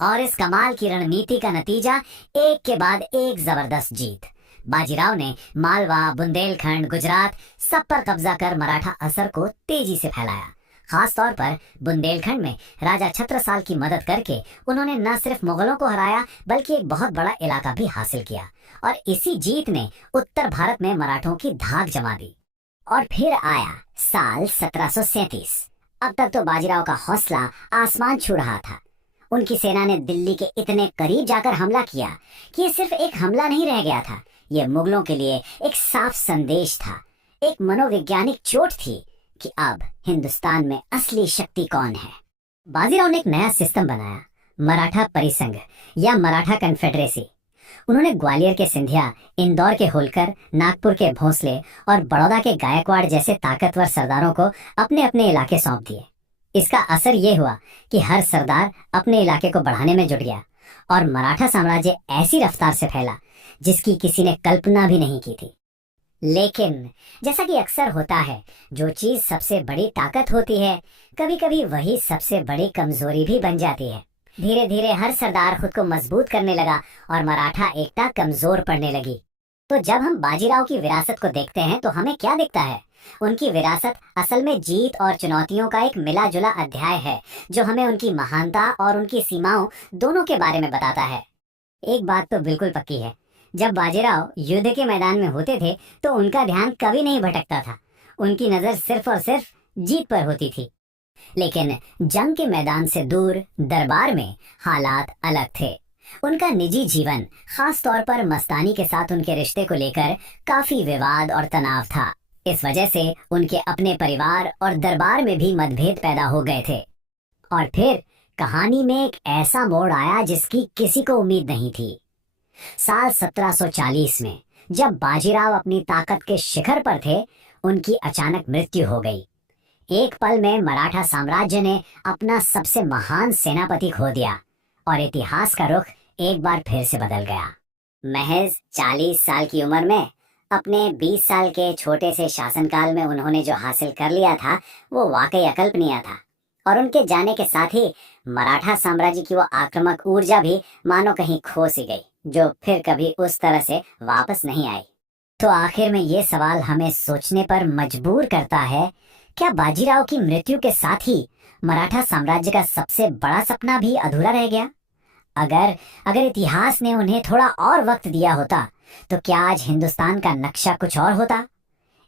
और इस कमाल की रणनीति का नतीजा एक के बाद एक जबरदस्त जीत। बाजीराव ने मालवा, बुंदेलखंड, गुजरात सब पर कब्जा कर मराठा असर को तेजी से फैलाया। खास तौर पर बुंदेलखंड में राजा छत्रसाल की मदद करके उन्होंने न सिर्फ मुगलों को हराया बल्कि एक बहुत बड़ा इलाका भी हासिल किया। और इसी जीत ने उत्तर भारत में मराठों की धाक जमा दी। और फिर आया साल 1737। अब तक तो बाजीराव का हौसला आसमान छू रहा था। उनकी सेना ने दिल्ली के इतने करीब जाकर हमला किया कि ये सिर्फ एक हमला नहीं रह गया था, ये मुगलों के लिए एक साफ संदेश था, एक मनोवैज्ञानिक चोट थी कि अब हिंदुस्तान में असली शक्ति कौन है। बाजीराव ने एक नया सिस्टम बनाया, मराठा परिसंघ या मराठा कन्फेडरेसी। उन्होंने ग्वालियर के सिंधिया, इंदौर के होलकर, नागपुर के भोंसले और बड़ौदा के गायकवाड़ जैसे ताकतवर सरदारों को अपने अपने इलाके सौंप दिए। इसका असर ये हुआ कि हर सरदार अपने इलाके को बढ़ाने में जुट गया और मराठा साम्राज्य ऐसी रफ्तार से फैला जिसकी किसी ने कल्पना भी नहीं की थी। लेकिन जैसा कि अक्सर होता है, जो चीज सबसे बड़ी ताकत होती है कभी कभी वही सबसे बड़ी कमजोरी भी बन जाती है। धीरे धीरे हर सरदार खुद को मजबूत करने लगा और मराठा एकता कमजोर पड़ने लगी। तो जब हम बाजीराव की विरासत को देखते हैं तो हमें क्या दिखता है? उनकी विरासत असल में जीत और चुनौतियों का एक मिला जुला अध्याय है, जो हमें उनकी महानता और उनकी सीमाओं दोनों के बारे में बताता है। एक बात तो बिल्कुल पक्की है, जब बाजीराव युद्ध के मैदान में होते थे तो उनका ध्यान कभी नहीं भटकता था। उनकी नजर सिर्फ और सिर्फ जीत पर होती थी। लेकिन जंग के मैदान से दूर दरबार में हालात अलग थे। उनका निजी जीवन, खास तौर पर मस्तानी के साथ उनके रिश्ते को लेकर काफी विवाद और तनाव था। इस वजह से उनके अपने परिवार और दरबार में भी मतभेद पैदा हो गए थे। और फिर कहानी में एक ऐसा मोड़ आया जिसकी किसी को उम्मीद नहीं थी। साल 1740 में जब बाजीराव अपनी ताकत के शिखर पर थे, उनकी अचानक मृत्यु हो गई। एक पल में मराठा साम्राज्य ने अपना सबसे महान सेनापति खो दिया और इतिहास का रुख एक बार फिर से बदल गया। महज 40 साल की उम्र में अपने 20 साल के छोटे से शासनकाल में उन्होंने जो हासिल कर लिया था वो वाकई अकल्पनीय था। और उनके जाने के साथ ही मराठा साम्राज्य की वो आक्रामक ऊर्जा भी मानो कहीं खो सी गई, जो फिर कभी उस तरह से वापस नहीं आई। तो आखिर में ये सवाल हमें सोचने पर मजबूर करता है, क्या बाजीराव की मृत्यु के साथ ही मराठा साम्राज्य का सबसे बड़ा सपना भी अधूरा रह गया? अगर इतिहास ने उन्हें थोड़ा और वक्त दिया होता तो क्या आज हिंदुस्तान का नक्शा कुछ और होता?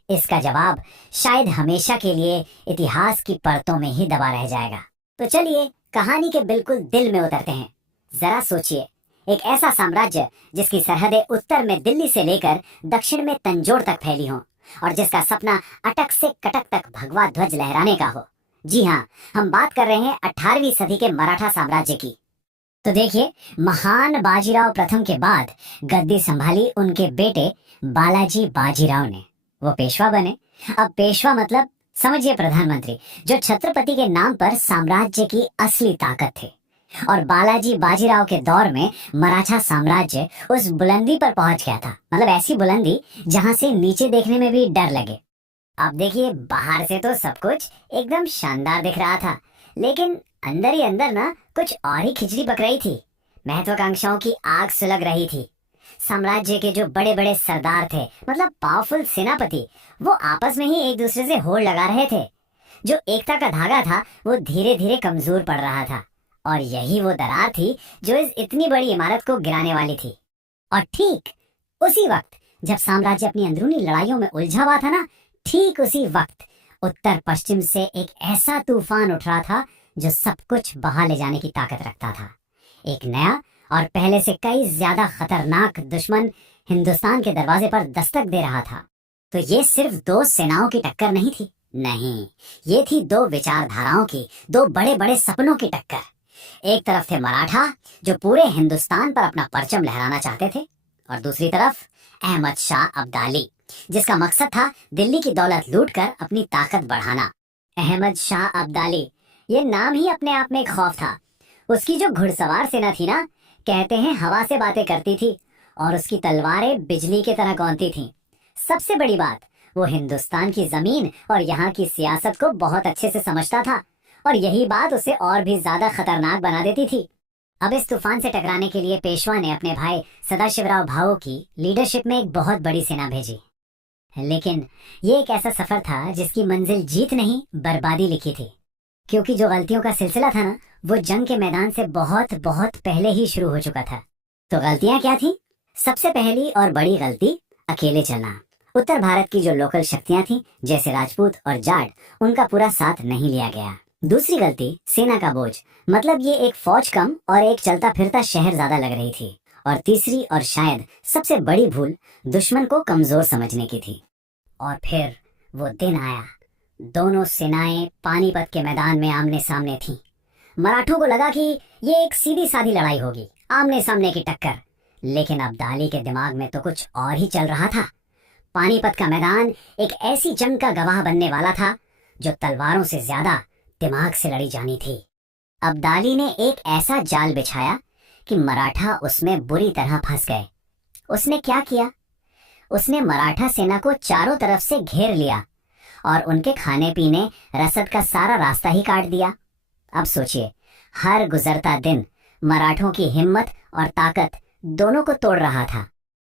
इसका जवाब शायद हमेशा के लिए इतिहास की परतों में ही दबा रह जाएगा। तो चलिए कहानी के बिल्कुल दिल में उतरते हैं। जरा सोचिए, एक ऐसा साम्राज्य जिसकी सरहदें उत्तर में दिल्ली से लेकर दक्षिण में तंजौर तक फैली हों और जिसका सपना अटक से कटक तक भगवा ध्वज लहराने का हो। जी हाँ, हम बात कर रहे हैं 18वीं सदी के मराठा साम्राज्य की। तो देखिए, महान बाजीराव प्रथम के बाद गद्दी संभाली उनके बेटे बालाजी बाजीराव ने। वो पेशवा बने। अब पेशवा मतलब समझिए प्रधानमंत्री, जो छत्रपति के नाम पर साम्राज्य की असली ताकत थे। और बालाजी बाजीराव के दौर में मराठा साम्राज्य उस बुलंदी पर पहुंच गया था, मतलब ऐसी बुलंदी जहां से नीचे देखने में भी डर लगे। अब देखिए, बाहर से तो सब कुछ एकदम शानदार दिख रहा था, लेकिन अंदर ही अंदर ना कुछ और ही खिचड़ी पक रही थी। महत्वाकांक्षाओं की आग सुलग रही थी। साम्राज्य के जो बड़े बड़े सरदार थे, मतलब पावरफुल सेनापति, वो आपस में ही एक दूसरे से होड़ लगा रहे थे। जो एकता का धागा था वो धीरे धीरे कमजोर पड़ रहा था। और यही वो दरार थी जो इस इतनी बड़ी इमारत को गिराने वाली थी। और ठीक उसी वक्त जब साम्राज्य अपनी अंदरूनी लड़ाइयों में उलझा हुआ था ना, ठीक उसी वक्त उत्तर पश्चिम से एक ऐसा तूफान उठ रहा था जो सब कुछ बहा ले जाने की ताकत रखता था। एक नया और पहले से कई ज्यादा खतरनाक दुश्मन हिंदुस्तान के दरवाजे पर दस्तक दे रहा था। तो ये सिर्फ दो सेनाओं की टक्कर नहीं थी, नहीं, ये थी दो विचारधाराओं की, दो बड़े बड़े सपनों की टक्कर। एक तरफ थे मराठा जो पूरे हिंदुस्तान पर अपना परचम लहराना चाहते थे, और दूसरी तरफ अहमद शाह अब्दाली, जिसका मकसद था दिल्ली की दौलत लूटकर अपनी ताकत बढ़ाना। अहमद शाह अब्दाली, ये नाम ही अपने आप में एक खौफ था। उसकी जो घुड़सवार सेना थी ना, कहते हैं हवा से बातें करती थी और उसकी तलवारें बिजली की तरह कौनती थीं। सबसे बड़ी बात, वो हिंदुस्तान की जमीन और यहाँ की सियासत को बहुत अच्छे से समझता था और यही बात उसे और भी ज्यादा खतरनाक बना देती थी। अब इस तूफान से टकराने के लिए पेशवा ने अपने भाई सदाशिवराव भाऊ की लीडरशिप में एक बहुत बड़ी सेना भेजी। लेकिन ये एक ऐसा सफर था जिसकी मंजिल जीत नहीं बर्बादी लिखी थी, क्योंकि जो गलतियों का सिलसिला था ना, वो जंग के मैदान से बहुत बहुत पहले ही शुरू हो चुका था। तो गलतियां क्या थी? सबसे पहली और बड़ी गलती, अकेले चलना। उत्तर भारत की जो लोकल शक्तियां थीं, जैसे राजपूत और जाट, उनका पूरा साथ नहीं लिया गया। दूसरी गलती, सेना का बोझ, मतलब ये एक फौज कम और एक चलता फिरता शहर ज्यादा लग रही थी। और तीसरी और शायद सबसे बड़ी भूल, दुश्मन को कमजोर समझने की थी। और फिर वो दिन आया, दोनों सेनाएं पानीपत के मैदान में आमने सामने थीं। मराठों को लगा कि ये एक सीधी सादी लड़ाई होगी, आमने सामने की टक्कर। लेकिन अब्दाली के दिमाग में तो कुछ और ही चल रहा था। पानीपत का मैदान एक ऐसी जंग का गवाह बनने वाला था जो तलवारों से ज्यादा दिमाग से लड़ी जानी थी। अब्दाली ने एक ऐसा जाल बिछाया कि मराठा उसमें बुरी तरह फंस गए। उसने क्या किया? उसने मराठा सेना को चारों तरफ से घेर लिया और उनके खाने पीने रसद का सारा रास्ता ही काट दिया। अब सोचिए, हर गुजरता दिन मराठों की हिम्मत और ताकत दोनों को तोड़ रहा था।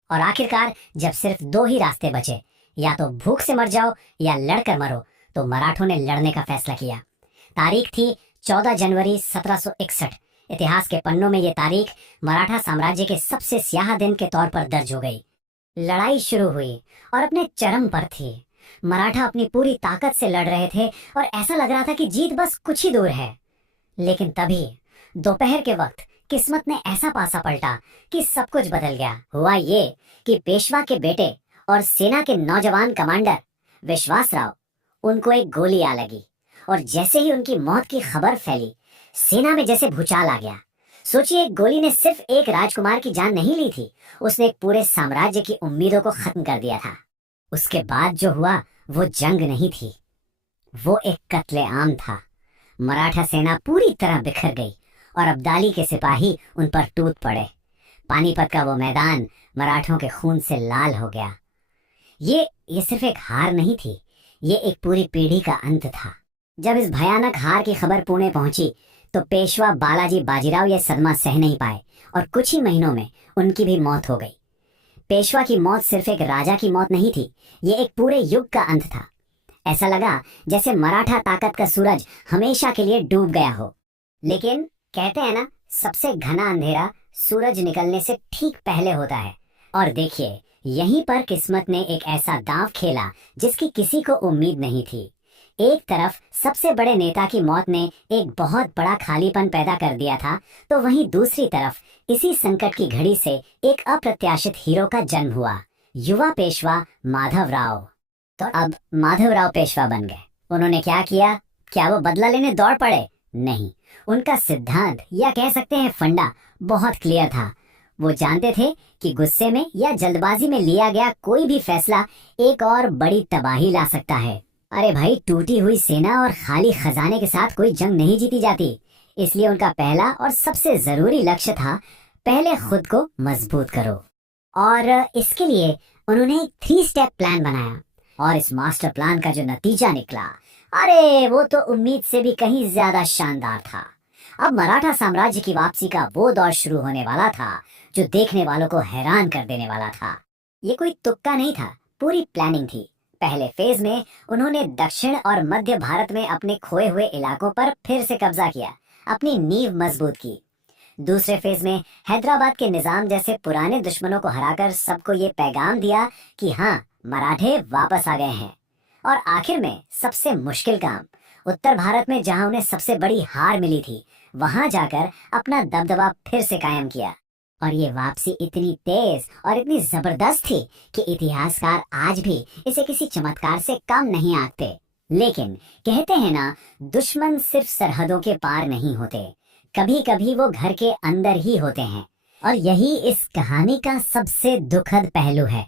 और आखिरकार जब सिर्फ दो ही रास्ते बचे, या तो भूख से मर जाओ या लड़कर मरो, तो मराठों ने लड़ने का फैसला किया। तारीख थी 14 जनवरी 1761। इतिहास के पन्नों में ये तारीख मराठा साम्राज्य के सबसे स्याह दिन के तौर पर दर्ज हो गई। लड़ाई शुरू हुई और अपने चरम पर थी। मराठा अपनी पूरी ताकत से लड़ रहे थे और ऐसा लग रहा था कि जीत बस कुछ ही दूर है। लेकिन तभी दोपहर के वक्त किस्मत ने ऐसा पासा पलटा कि सब कुछ बदल गया। हुआ ये कि पेशवा के बेटे और सेना के नौजवान कमांडर विश्वासराव, उनको एक गोली आ लगी और जैसे ही उनकी मौत की खबर फैली, सेना में जैसे भूचाल आ गया। सोचिए, एक गोली ने सिर्फ एक राजकुमार की जान नहीं ली थी, उसने एक पूरे साम्राज्य की उम्मीदों को खत्म कर दिया था। उसके बाद जो हुआ वो जंग नहीं थी, वो एक कत्लेआम था। मराठा सेना पूरी तरह बिखर गई और अब्दाली के सिपाही उन पर टूट पड़े। पानीपत का वो मैदान मराठों के खून से लाल हो गया। ये सिर्फ एक हार नहीं थी, ये एक पूरी पीढ़ी का अंत था। जब इस भयानक हार की खबर पुणे पहुंची तो पेशवा बालाजी बाजीराव ये सदमा सह नहीं पाए और कुछ ही महीनों में उनकी भी मौत हो गई। पेशवा की मौत सिर्फ एक राजा की मौत नहीं थी, ये एक पूरे युग का अंत था। ऐसा लगा जैसे मराठा ताकत का सूरज हमेशा के लिए डूब गया हो। लेकिन कहते हैं ना, सबसे घना अंधेरा सूरज निकलने से ठीक पहले होता है। और देखिए, यहीं पर किस्मत ने एक ऐसा दांव खेला जिसकी किसी को उम्मीद नहीं थी। एक तरफ सबसे बड़े नेता की मौत ने एक बहुत बड़ा खालीपन पैदा कर दिया था, तो वहीं दूसरी तरफ इसी संकट की घड़ी से एक अप्रत्याशित हीरो का जन्म हुआ, युवा पेशवा माधवराव। तो अब माधवराव पेशवा बन गए। उन्होंने क्या किया? क्या वो बदला लेने दौड़ पड़े? नहीं, उनका सिद्धांत या कह सकते हैं फंडा बहुत क्लियर था। वो जानते थे कि गुस्से में या जल्दबाजी में लिया गया कोई भी फैसला एक और बड़ी तबाही ला सकता है। अरे भाई, टूटी हुई सेना और खाली खजाने के साथ कोई जंग नहीं जीती जाती। इसलिए उनका पहला और सबसे जरूरी लक्ष्य था, पहले खुद को मजबूत करो। और इसके लिए उन्होंने एक 3 स्टेप प्लान बनाया और इस मास्टर प्लान का जो नतीजा निकला, अरे वो तो उम्मीद से भी कहीं ज्यादा शानदार था। अब मराठा साम्राज्य की वापसी का वो दौर शुरू होने वाला था जो देखने वालों को हैरान कर देने वाला था। ये कोई तुक्का नहीं था, पूरी प्लानिंग थी। पहले फेज में उन्होंने दक्षिण और मध्य भारत में अपने खोए हुए इलाकों पर फिर से कब्जा किया, अपनी नींव मजबूत की। दूसरे फेज में हैदराबाद के निजाम जैसे पुराने दुश्मनों को हराकर सबको ये पैगाम दिया कि हाँ, मराठे वापस आ गए हैं। और आखिर में सबसे मुश्किल काम, उत्तर भारत में जहां उन्हें सबसे बड़ी हार मिली थी, वहां जाकर अपना दबदबा फिर से कायम किया। और ये वापसी इतनी तेज और इतनी जबरदस्त थी कि इतिहासकार आज भी इसे किसी चमत्कार से कम नहीं आंकते। लेकिन कहते हैं ना, दुश्मन सिर्फ सरहदों के पार नहीं होते, कभी कभी वो घर के अंदर ही होते हैं। और यही इस कहानी का सबसे दुखद पहलू है।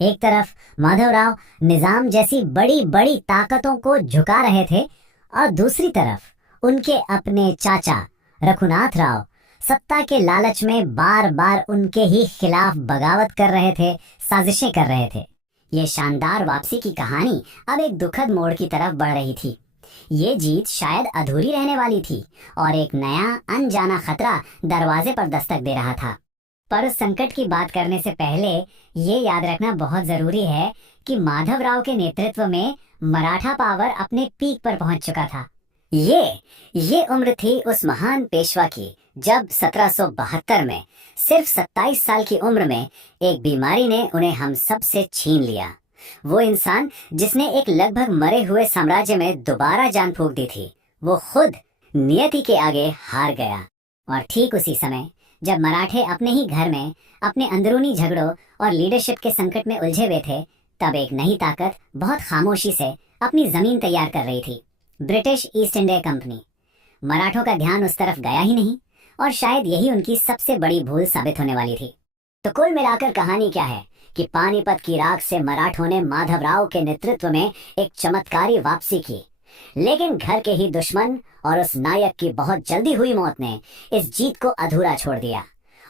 एक तरफ माधवराव निजाम जैसी बड़ी बड़ी ताकतों को झुका रहे थे और दूसरी तरफ उनके अपने चाचा रघुनाथ राव सत्ता के लालच में बार बार उनके ही खिलाफ बगावत कर रहे थे, साजिशें कर रहे थे। ये शानदार वापसी की कहानी अब एक दुखद मोड़ की तरफ बढ़ रही थी। ये जीत शायद अधूरी रहने वाली थी और एक नया अनजाना खतरा दरवाजे पर दस्तक दे रहा था। पर उस संकट की बात करने से पहले ये याद रखना बहुत जरूरी है कि माधवराव के नेतृत्व में मराठा पावर अपने पीक पर पहुंच चुका था। ये उम्र थी उस महान पेशवा की जब 1772 में सिर्फ 27 साल की उम्र में एक बीमारी ने उन्हें हम सब से छीन लिया। वो इंसान जिसने एक लगभग मरे हुए साम्राज्य में दोबारा जान फूंक दी थी, वो खुद नियति के आगे हार गया। और ठीक उसी समय जब मराठे अपने ही घर में अपने अंदरूनी झगड़ों और लीडरशिप के संकट में उलझे हुए थे, तब एक नई ताकत बहुत खामोशी से अपनी जमीन तैयार कर रही थी, ब्रिटिश ईस्ट इंडिया कंपनी। मराठों का ध्यान उस तरफ गया ही नहीं और शायद यही उनकी सबसे बड़ी भूल साबित होने वाली थी। तो कुल मिलाकर कहानी क्या है कि पानीपत की राख से मराठों ने माधवराव के नेतृत्व में एक चमत्कारी वापसी की, लेकिन घर के ही दुश्मन और उस नायक की बहुत जल्दी हुई मौत ने इस जीत को अधूरा छोड़ दिया।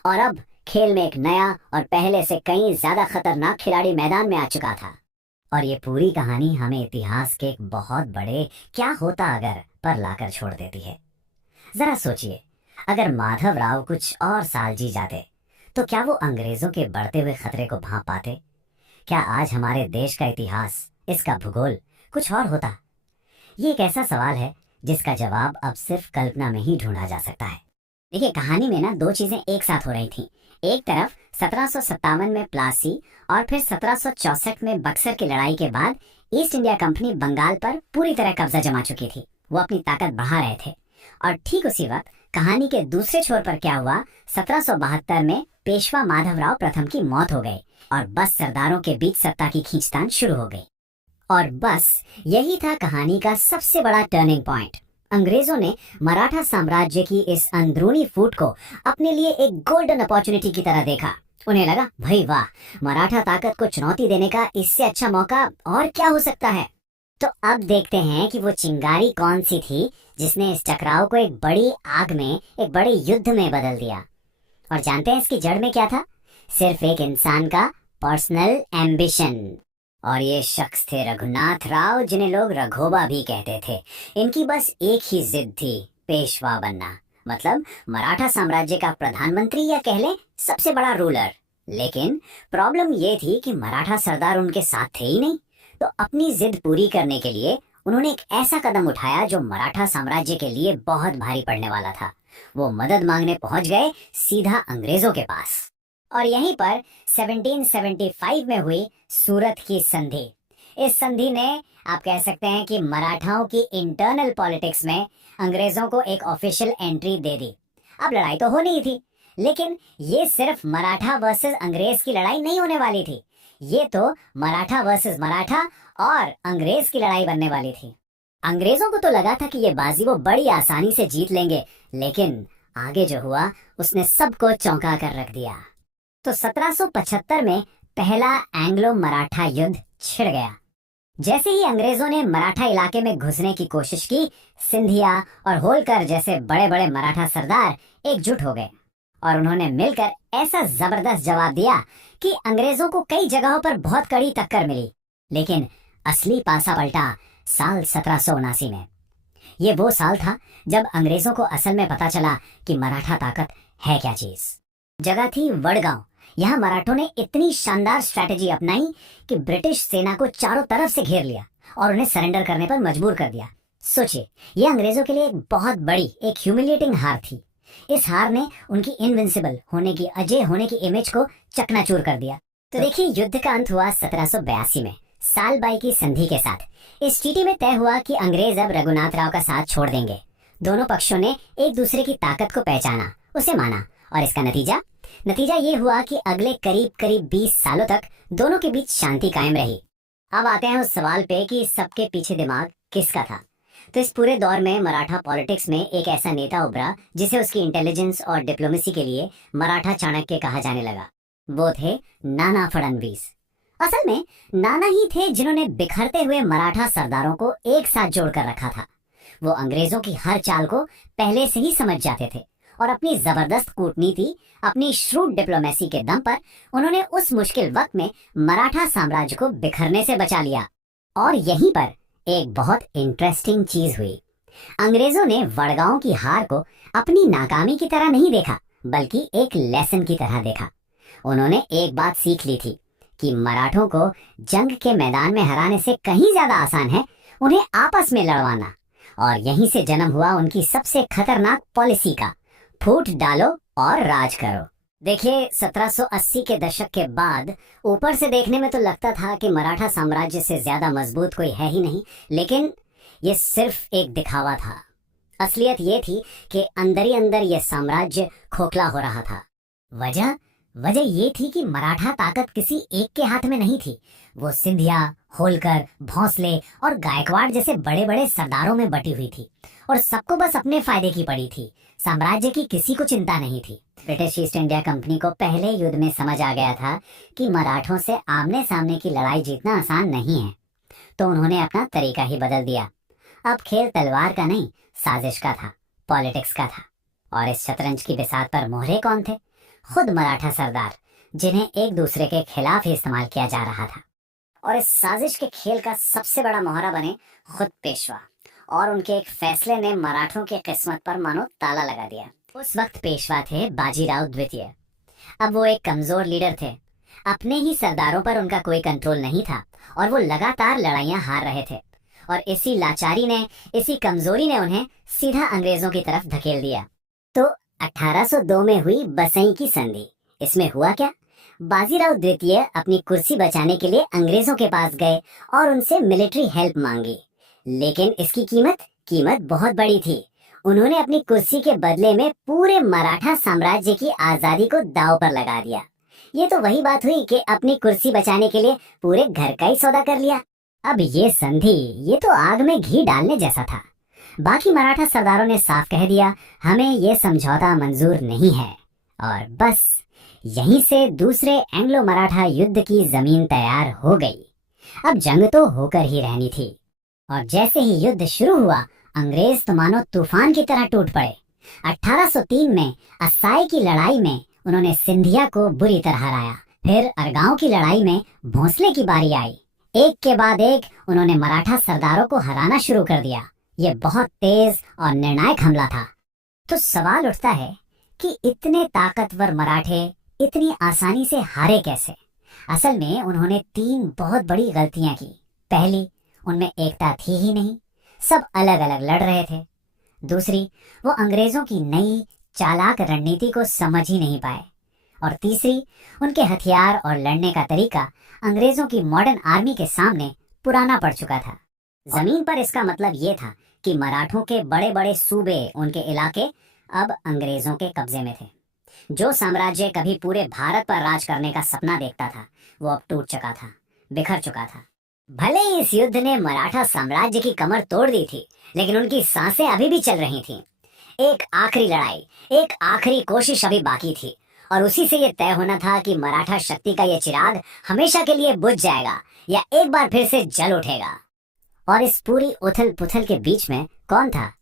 और अब खेल में एक नया और पहले से कहीं ज्यादा खतरनाक खिलाड़ी मैदान में आ चुका था। और ये पूरी कहानी हमें इतिहास के एक बहुत बड़े क्या होता अगर पर लाकर छोड़ देती है। जरा सोचिए, अगर माधवराव कुछ और साल जी जाते तो क्या वो अंग्रेजों के बढ़ते हुए खतरे को भांप पाते? क्या आज हमारे देश का इतिहास, इसका भूगोल कुछ और होता? ये एक ऐसा सवाल है जिसका जवाब अब सिर्फ कल्पना में ही ढूंढा जा सकता है। देखिए, कहानी में ना दो चीजें एक साथ हो रही थी। एक तरफ 1757 में प्लासी और फिर 1764 में बक्सर की लड़ाई के बाद ईस्ट इंडिया कंपनी बंगाल पर पूरी तरह कब्जा जमा चुकी थी। वो अपनी ताकत बढ़ा रहे थे। और ठीक उसी वक्त कहानी के दूसरे छोर पर क्या हुआ, 1772 में पेशवा माधवराव प्रथम की मौत हो गई और बस सरदारों के बीच सत्ता की खींचतान शुरू हो गई। और बस यही था कहानी का सबसे बड़ा टर्निंग पॉइंट। अंग्रेजों ने मराठा साम्राज्य की इस अंदरूनी फूट को अपने लिए एक गोल्डन अपॉर्चुनिटी की तरह देखा। उन्हें लगा, भाई वाह, मराठा ताकत को चुनौती देने का इससे अच्छा मौका और क्या हो सकता है। तो अब देखते हैं कि वो चिंगारी कौन सी थी जिसने इस टकराव को एक बड़ी आग में, एक बड़े युद्ध में बदल दिया। और जानते हैं इसकी जड़ में क्या था? सिर्फ एक इंसान का पर्सनल एम्बिशन। और ये शख्स थे रघुनाथ राव, जिन्हें लोग रघोबा भी कहते थे। इनकी बस एक ही जिद थी, पेशवा बनना, मतलब मराठा साम्राज्य का प्रधानमंत्री या कह लें सबसे बड़ा रूलर। लेकिन प्रॉब्लम ये थी कि मराठा सरदार उनके साथ थे ही नहीं। तो अपनी जिद पूरी करने के लिए उन्होंने एक ऐसा कदम उठाया जो मराठा साम्राज्य के लिए बहुत भारी पड़ने वाला था। वो मदद मांगने पहुंच गए सीधा अंग्रेजों के पास। और यहीं पर 1775 में हुई सूरत की संधि। इस संधि ने, आप कह सकते हैं कि मराठाओं की इंटरनल पॉलिटिक्स में अंग्रेजों को एक ऑफिशियल एंट्री दे दी। अब लड़ाई तो होनी ही थी, लेकिन ये सिर्फ मराठा वर्सेस अंग्रेज की लड़ाई नहीं होने वाली थी। ये तो मराठा वर्सेस मराठा और अंग्रेज की लड़ाई बनने वाली थी। अंग्रेजों को तो लगा था कि ये बाजी वो बड़ी आसानी से जीत लेंगे, लेकिन आगे जो हुआ उसने सबको चौंका कर रख दिया। तो 1775 में पहला एंग्लो मराठा युद्ध छिड़ गया। जैसे ही अंग्रेजों ने मराठा इलाके में घुसने की कोशिश की, सिंधिया और होलकर जैसे बड़े बड़े मराठा सरदार एकजुट हो गए और उन्होंने मिलकर ऐसा जबरदस्त जवाब दिया कि अंग्रेजों को कई जगहों पर बहुत कड़ी टक्कर मिली। लेकिन असली पासा पलटा साल 1779 में। ये वो साल था जब अंग्रेजों को असल में पता चला कि मराठा ताकत है क्या चीज। जगह थी वडगांव। यहाँ मराठों ने इतनी शानदार स्ट्रैटेजी अपनाई कि ब्रिटिश सेना को चारों तरफ से घेर लिया और उन्हें सरेंडर करने पर मजबूर कर दिया। सोचिए, ये अंग्रेजों के लिए एक बहुत बड़ी, एक ह्यूमिलिएटिंग हार थी। इस हार ने उनकी इनविंसिबल होने की, अजय होने की इमेज को चकनाचूर कर दिया। तो देखिए, युद्ध का अंत हुआ 1782 में सालबाई की संधि के साथ। इस चीटी में तय हुआ कि अंग्रेज अब रघुनाथ राव का साथ छोड़ देंगे। दोनों पक्षों ने एक दूसरे की ताकत को पहचाना, उसे माना, और इसका नतीजा ये हुआ कि अगले करीब 20 सालों तक दोनों के बीच शांति कायम रही। अब आते हैं उस सवाल पे कि सबके पीछे दिमाग किसका था। तो इस पूरे दौर में मराठा पॉलिटिक्स में एक ऐसा नेता उभरा जिसे उसकी इंटेलिजेंस और डिप्लोमेसी के लिए मराठा चाणक्य कहा जाने लगा। वो थे नाना फडणवीस। असल में नाना ही थे जिन्होंने बिखरते हुए मराठा सरदारों को एक साथ जोड़कर रखा था। वो अंग्रेजों की हर चाल को पहले से ही समझ जाते थे और अपनी जबरदस्त कूटनीति, अपनी श्रूड डिप्लोमेसी के दम पर उन्होंने उस मुश्किल वक्त में मराठा साम्राज्य को बिखरने से बचा लिया। और यहीं पर एक बहुत इंटरेस्टिंग चीज हुई। अंग्रेजों ने वडगांव की हार को अपनी नाकामी की तरह नहीं देखा, बल्कि एक लेसन की तरह देखा। उन्होंने एक बात सीख ली थी कि मराठों को जंग के मैदान में हराने से कहीं ज्यादा आसान है उन्हें आपस में लड़वाना। और यहीं से जन्म हुआ उनकी सबसे खतरनाक पॉलिसी का, फूट डालो और राज करो। देखिए, 1780 के दशक के बाद ऊपर से देखने में तो लगता था कि मराठा साम्राज्य से ज्यादा मजबूत कोई है ही नहीं, लेकिन ये सिर्फ एक दिखावा था। असलियत ये थी कि अंदर ही अंदर ये साम्राज्य खोखला हो रहा था। वजह ये थी कि मराठा ताकत किसी एक के हाथ में नहीं थी। वो सिंधिया, होलकर, भोंसले और गायकवाड़ जैसे बड़े बड़े सरदारों में बटी हुई थी और सबको बस अपने फायदे की पड़ी थी। साम्राज्य की किसी को चिंता नहीं थी। ब्रिटिश ईस्ट इंडिया कंपनी को पहले युद्ध में समझ आ गया था कि मराठों से आमने सामने की लड़ाई जीतना आसान नहीं है, तो उन्होंने अपना तरीका ही बदल दिया। अब खेल तलवार का नहीं, साजिश का था, पॉलिटिक्स का था। और इस शतरंज की बिसात पर मोहरे कौन थे? खुद मराठा सरदार, जिन्हें एक दूसरे के खिलाफ ही इस्तेमाल किया जा रहा था। और इस साजिश के खेल का सबसे बड़ा मोहरा बने खुद पेशवा, और उनके एक फैसले ने मराठों की किस्मत पर मानो ताला लगा दिया। उस वक्त पेशवा थे बाजीराव द्वितीय। अब वो एक कमजोर लीडर थे। अपने ही सरदारों पर उनका कोई कंट्रोल नहीं था और वो लगातार लड़ाइयां हार रहे थे। और इसी लाचारी ने, इसी कमजोरी ने उन्हें सीधा अंग्रेजों की तरफ धकेल दिया। तो 1802 में हुई बसई की संधि। इसमें हुआ क्या? बाजीराव द्वितीय अपनी कुर्सी बचाने के लिए अंग्रेजों के पास गए और उनसे मिलिट्री हेल्प मांगी, लेकिन इसकी कीमत बहुत बड़ी थी। उन्होंने अपनी कुर्सी के बदले में पूरे मराठा साम्राज्य की आजादी को दांव पर लगा दिया। ये तो वही बात हुई कि अपनी कुर्सी बचाने के लिए पूरे घर का ही सौदा कर लिया। अब ये संधि, ये तो आग में घी डालने जैसा था। बाकी मराठा सरदारों ने साफ कह दिया, हमें ये समझौता मंजूर नहीं है। और बस यहीं से दूसरे एंग्लो मराठा युद्ध की जमीन तैयार हो गई। अब जंग तो होकर ही रहनी थी। और जैसे ही युद्ध शुरू हुआ, अंग्रेज तो मानो तूफान की तरह टूट पड़े। 1803 में अस्साई की लड़ाई में उन्होंने सिंधिया को बुरी तरह हराया। फिर अरगांव की लड़ाई में भोंसले की बारी आई। एक के बाद एक उन्होंने मराठा सरदारों को हराना शुरू कर दिया। ये बहुत तेज और निर्णायक हमला था। तो सवाल उठता है कि इतने ताकतवर मराठे इतनी आसानी से हारे कैसे? असल में उन्होंने 3 बहुत बड़ी गलतियां की। पहली, उनमें एकता थी ही नहीं, सब अलग अलग लड़ रहे थे। दूसरी, वो अंग्रेजों की नई चालाक रणनीति को समझ ही नहीं पाए। और तीसरी, उनके हथियार और लड़ने का तरीका अंग्रेजों की मॉडर्न आर्मी के सामने पुराना पड़ चुका था। जमीन पर इसका मतलब ये था कि मराठों के बड़े बड़े सूबे, उनके इलाके अब अंग्रेजों के कब्जे में थे। जो साम्राज्य कभी पूरे भारत पर राज करने का सपना देखता था, वो अब टूट चुका था, बिखर चुका था। भले ही इस युद्ध ने मराठा साम्राज्य की कमर तोड़ दी थी, लेकिन उनकी सांसें अभी भी चल रही थीं। एक आखिरी लड़ाई, एक आखिरी कोशिश अभी बाकी थी, और उसी से ये तय होना था कि मराठा शक्ति का ये चिराग हमेशा के लिए बुझ जाएगा या एक बार फिर से जल उठेगा। और इस पूरी उथल पुथल के बीच में कौन था?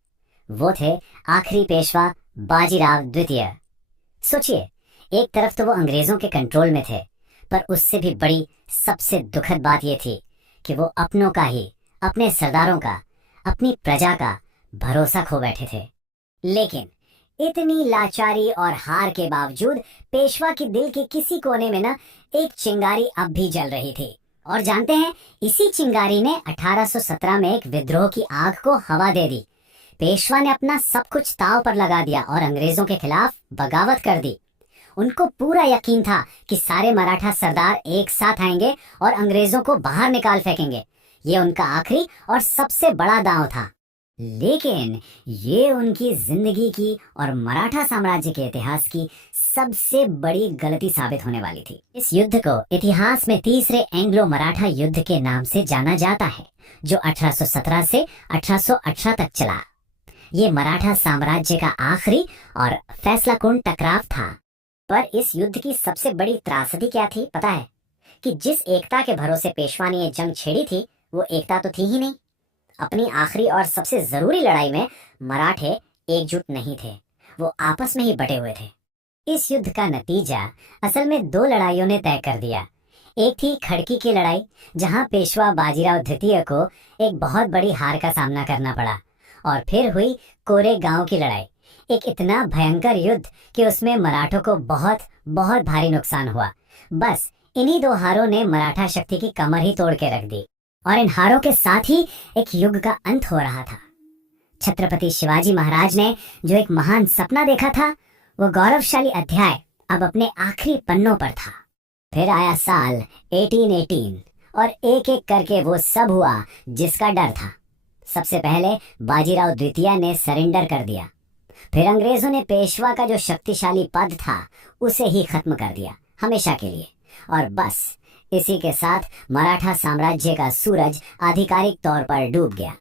वो थे आखिरी पेशवा बाजीराव द्वितीय। सोचिए, एक तरफ तो वो अंग्रेजों के कंट्रोल में थे, पर उससे भी बड़ी सबसे दुखद बात ये थी कि वो अपनों का ही, अपने सरदारों का, अपनी प्रजा का भरोसा खो बैठे थे। लेकिन इतनी लाचारी और हार के बावजूद पेशवा के दिल के किसी कोने में ना एक चिंगारी अब भी जल रही थी। और जानते हैं, इसी चिंगारी ने 1817 में एक विद्रोह की आग को हवा दे दी। पेशवा ने अपना सब कुछ ताव पर लगा दिया और अंग्रेजों के खिलाफ बगावत कर दी। उनको पूरा यकीन था कि सारे मराठा सरदार एक साथ आएंगे और अंग्रेजों को बाहर निकाल फेंकेंगे। ये उनका आखिरी और सबसे बड़ा दांव था। लेकिन ये उनकी जिंदगी की और मराठा साम्राज्य के इतिहास की सबसे बड़ी गलती साबित होने वाली थी। इस युद्ध को इतिहास में तीसरे एंग्लो मराठा युद्ध के नाम से जाना जाता है, जो 1817 से 1818 तक चला। ये मराठा साम्राज्य का आखिरी और फैसलाकुन टकराव था। पर इस युद्ध की सबसे बड़ी त्रासदी क्या थी पता है? कि जिस एकता के भरोसे पेशवा ने ये जंग छेड़ी थी, वो एकता तो थी ही नहीं। अपनी आखिरी और सबसे जरूरी लड़ाई में मराठे एकजुट नहीं थे। वो आपस में ही बटे हुए थे। इस युद्ध का नतीजा असल में दो लड़ाइयों ने तय कर दिया। एक थी खड़की की लड़ाई, जहां पेशवा बाजीराव द्वितीय को एक बहुत बड़ी हार का सामना करना पड़ा, और फिर हुई कोरेगांव की लड़ाई, एक इतना भयंकर युद्ध कि उसमें मराठों को बहुत बहुत भारी नुकसान हुआ। बस इन्हीं दो हारों ने मराठा शक्ति की कमर ही तोड़ के रख दी, और इन हारों के साथ ही एक युग का अंत हो रहा था। छत्रपति शिवाजी महाराज ने जो एक महान सपना देखा था, वो गौरवशाली अध्याय अब अपने आखिरी पन्नों पर था। फिर आया साल 1818, और एक एक करके वो सब हुआ जिसका डर था। सबसे पहले बाजीराव द्वितीय ने सरेंडर कर दिया। फिर अंग्रेजों ने पेशवा का जो शक्तिशाली पद था उसे ही खत्म कर दिया हमेशा के लिए, और बस इसी के साथ मराठा साम्राज्य का सूरज आधिकारिक तौर पर डूब गया।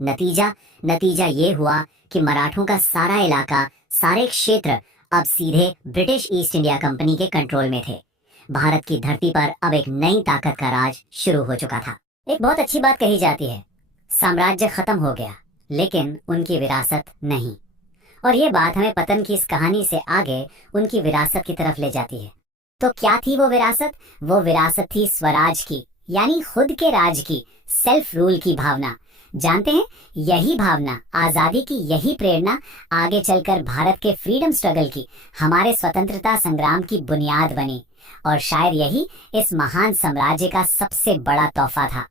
नतीजा ये हुआ कि मराठों का सारा इलाका, सारे क्षेत्र अब सीधे ब्रिटिश ईस्ट इंडिया कंपनी के कंट्रोल में थे। भारत की धरती पर अब एक नई ताकत का राज शुरू हो चुका था। एक बहुत अच्छी बात कही जाती है, साम्राज्य खत्म हो गया लेकिन उनकी विरासत नहीं। और ये बात हमें पतन की इस कहानी से आगे उनकी विरासत की तरफ ले जाती है। तो क्या थी वो विरासत? वो विरासत थी स्वराज की, यानी खुद के राज की, सेल्फ रूल की भावना। जानते हैं, यही भावना, आजादी की यही प्रेरणा आगे चलकर भारत के फ्रीडम स्ट्रगल की, हमारे स्वतंत्रता संग्राम की बुनियाद बनी, और शायद यही इस महान साम्राज्य का सबसे बड़ा तोहफा था।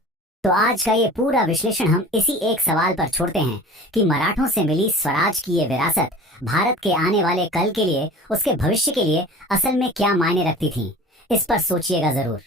तो आज का ये पूरा विश्लेषण हम इसी एक सवाल पर छोड़ते हैं कि मराठों से मिली स्वराज की ये विरासत भारत के आने वाले कल के लिए, उसके भविष्य के लिए असल में क्या मायने रखती थी। इस पर सोचिएगा जरूर।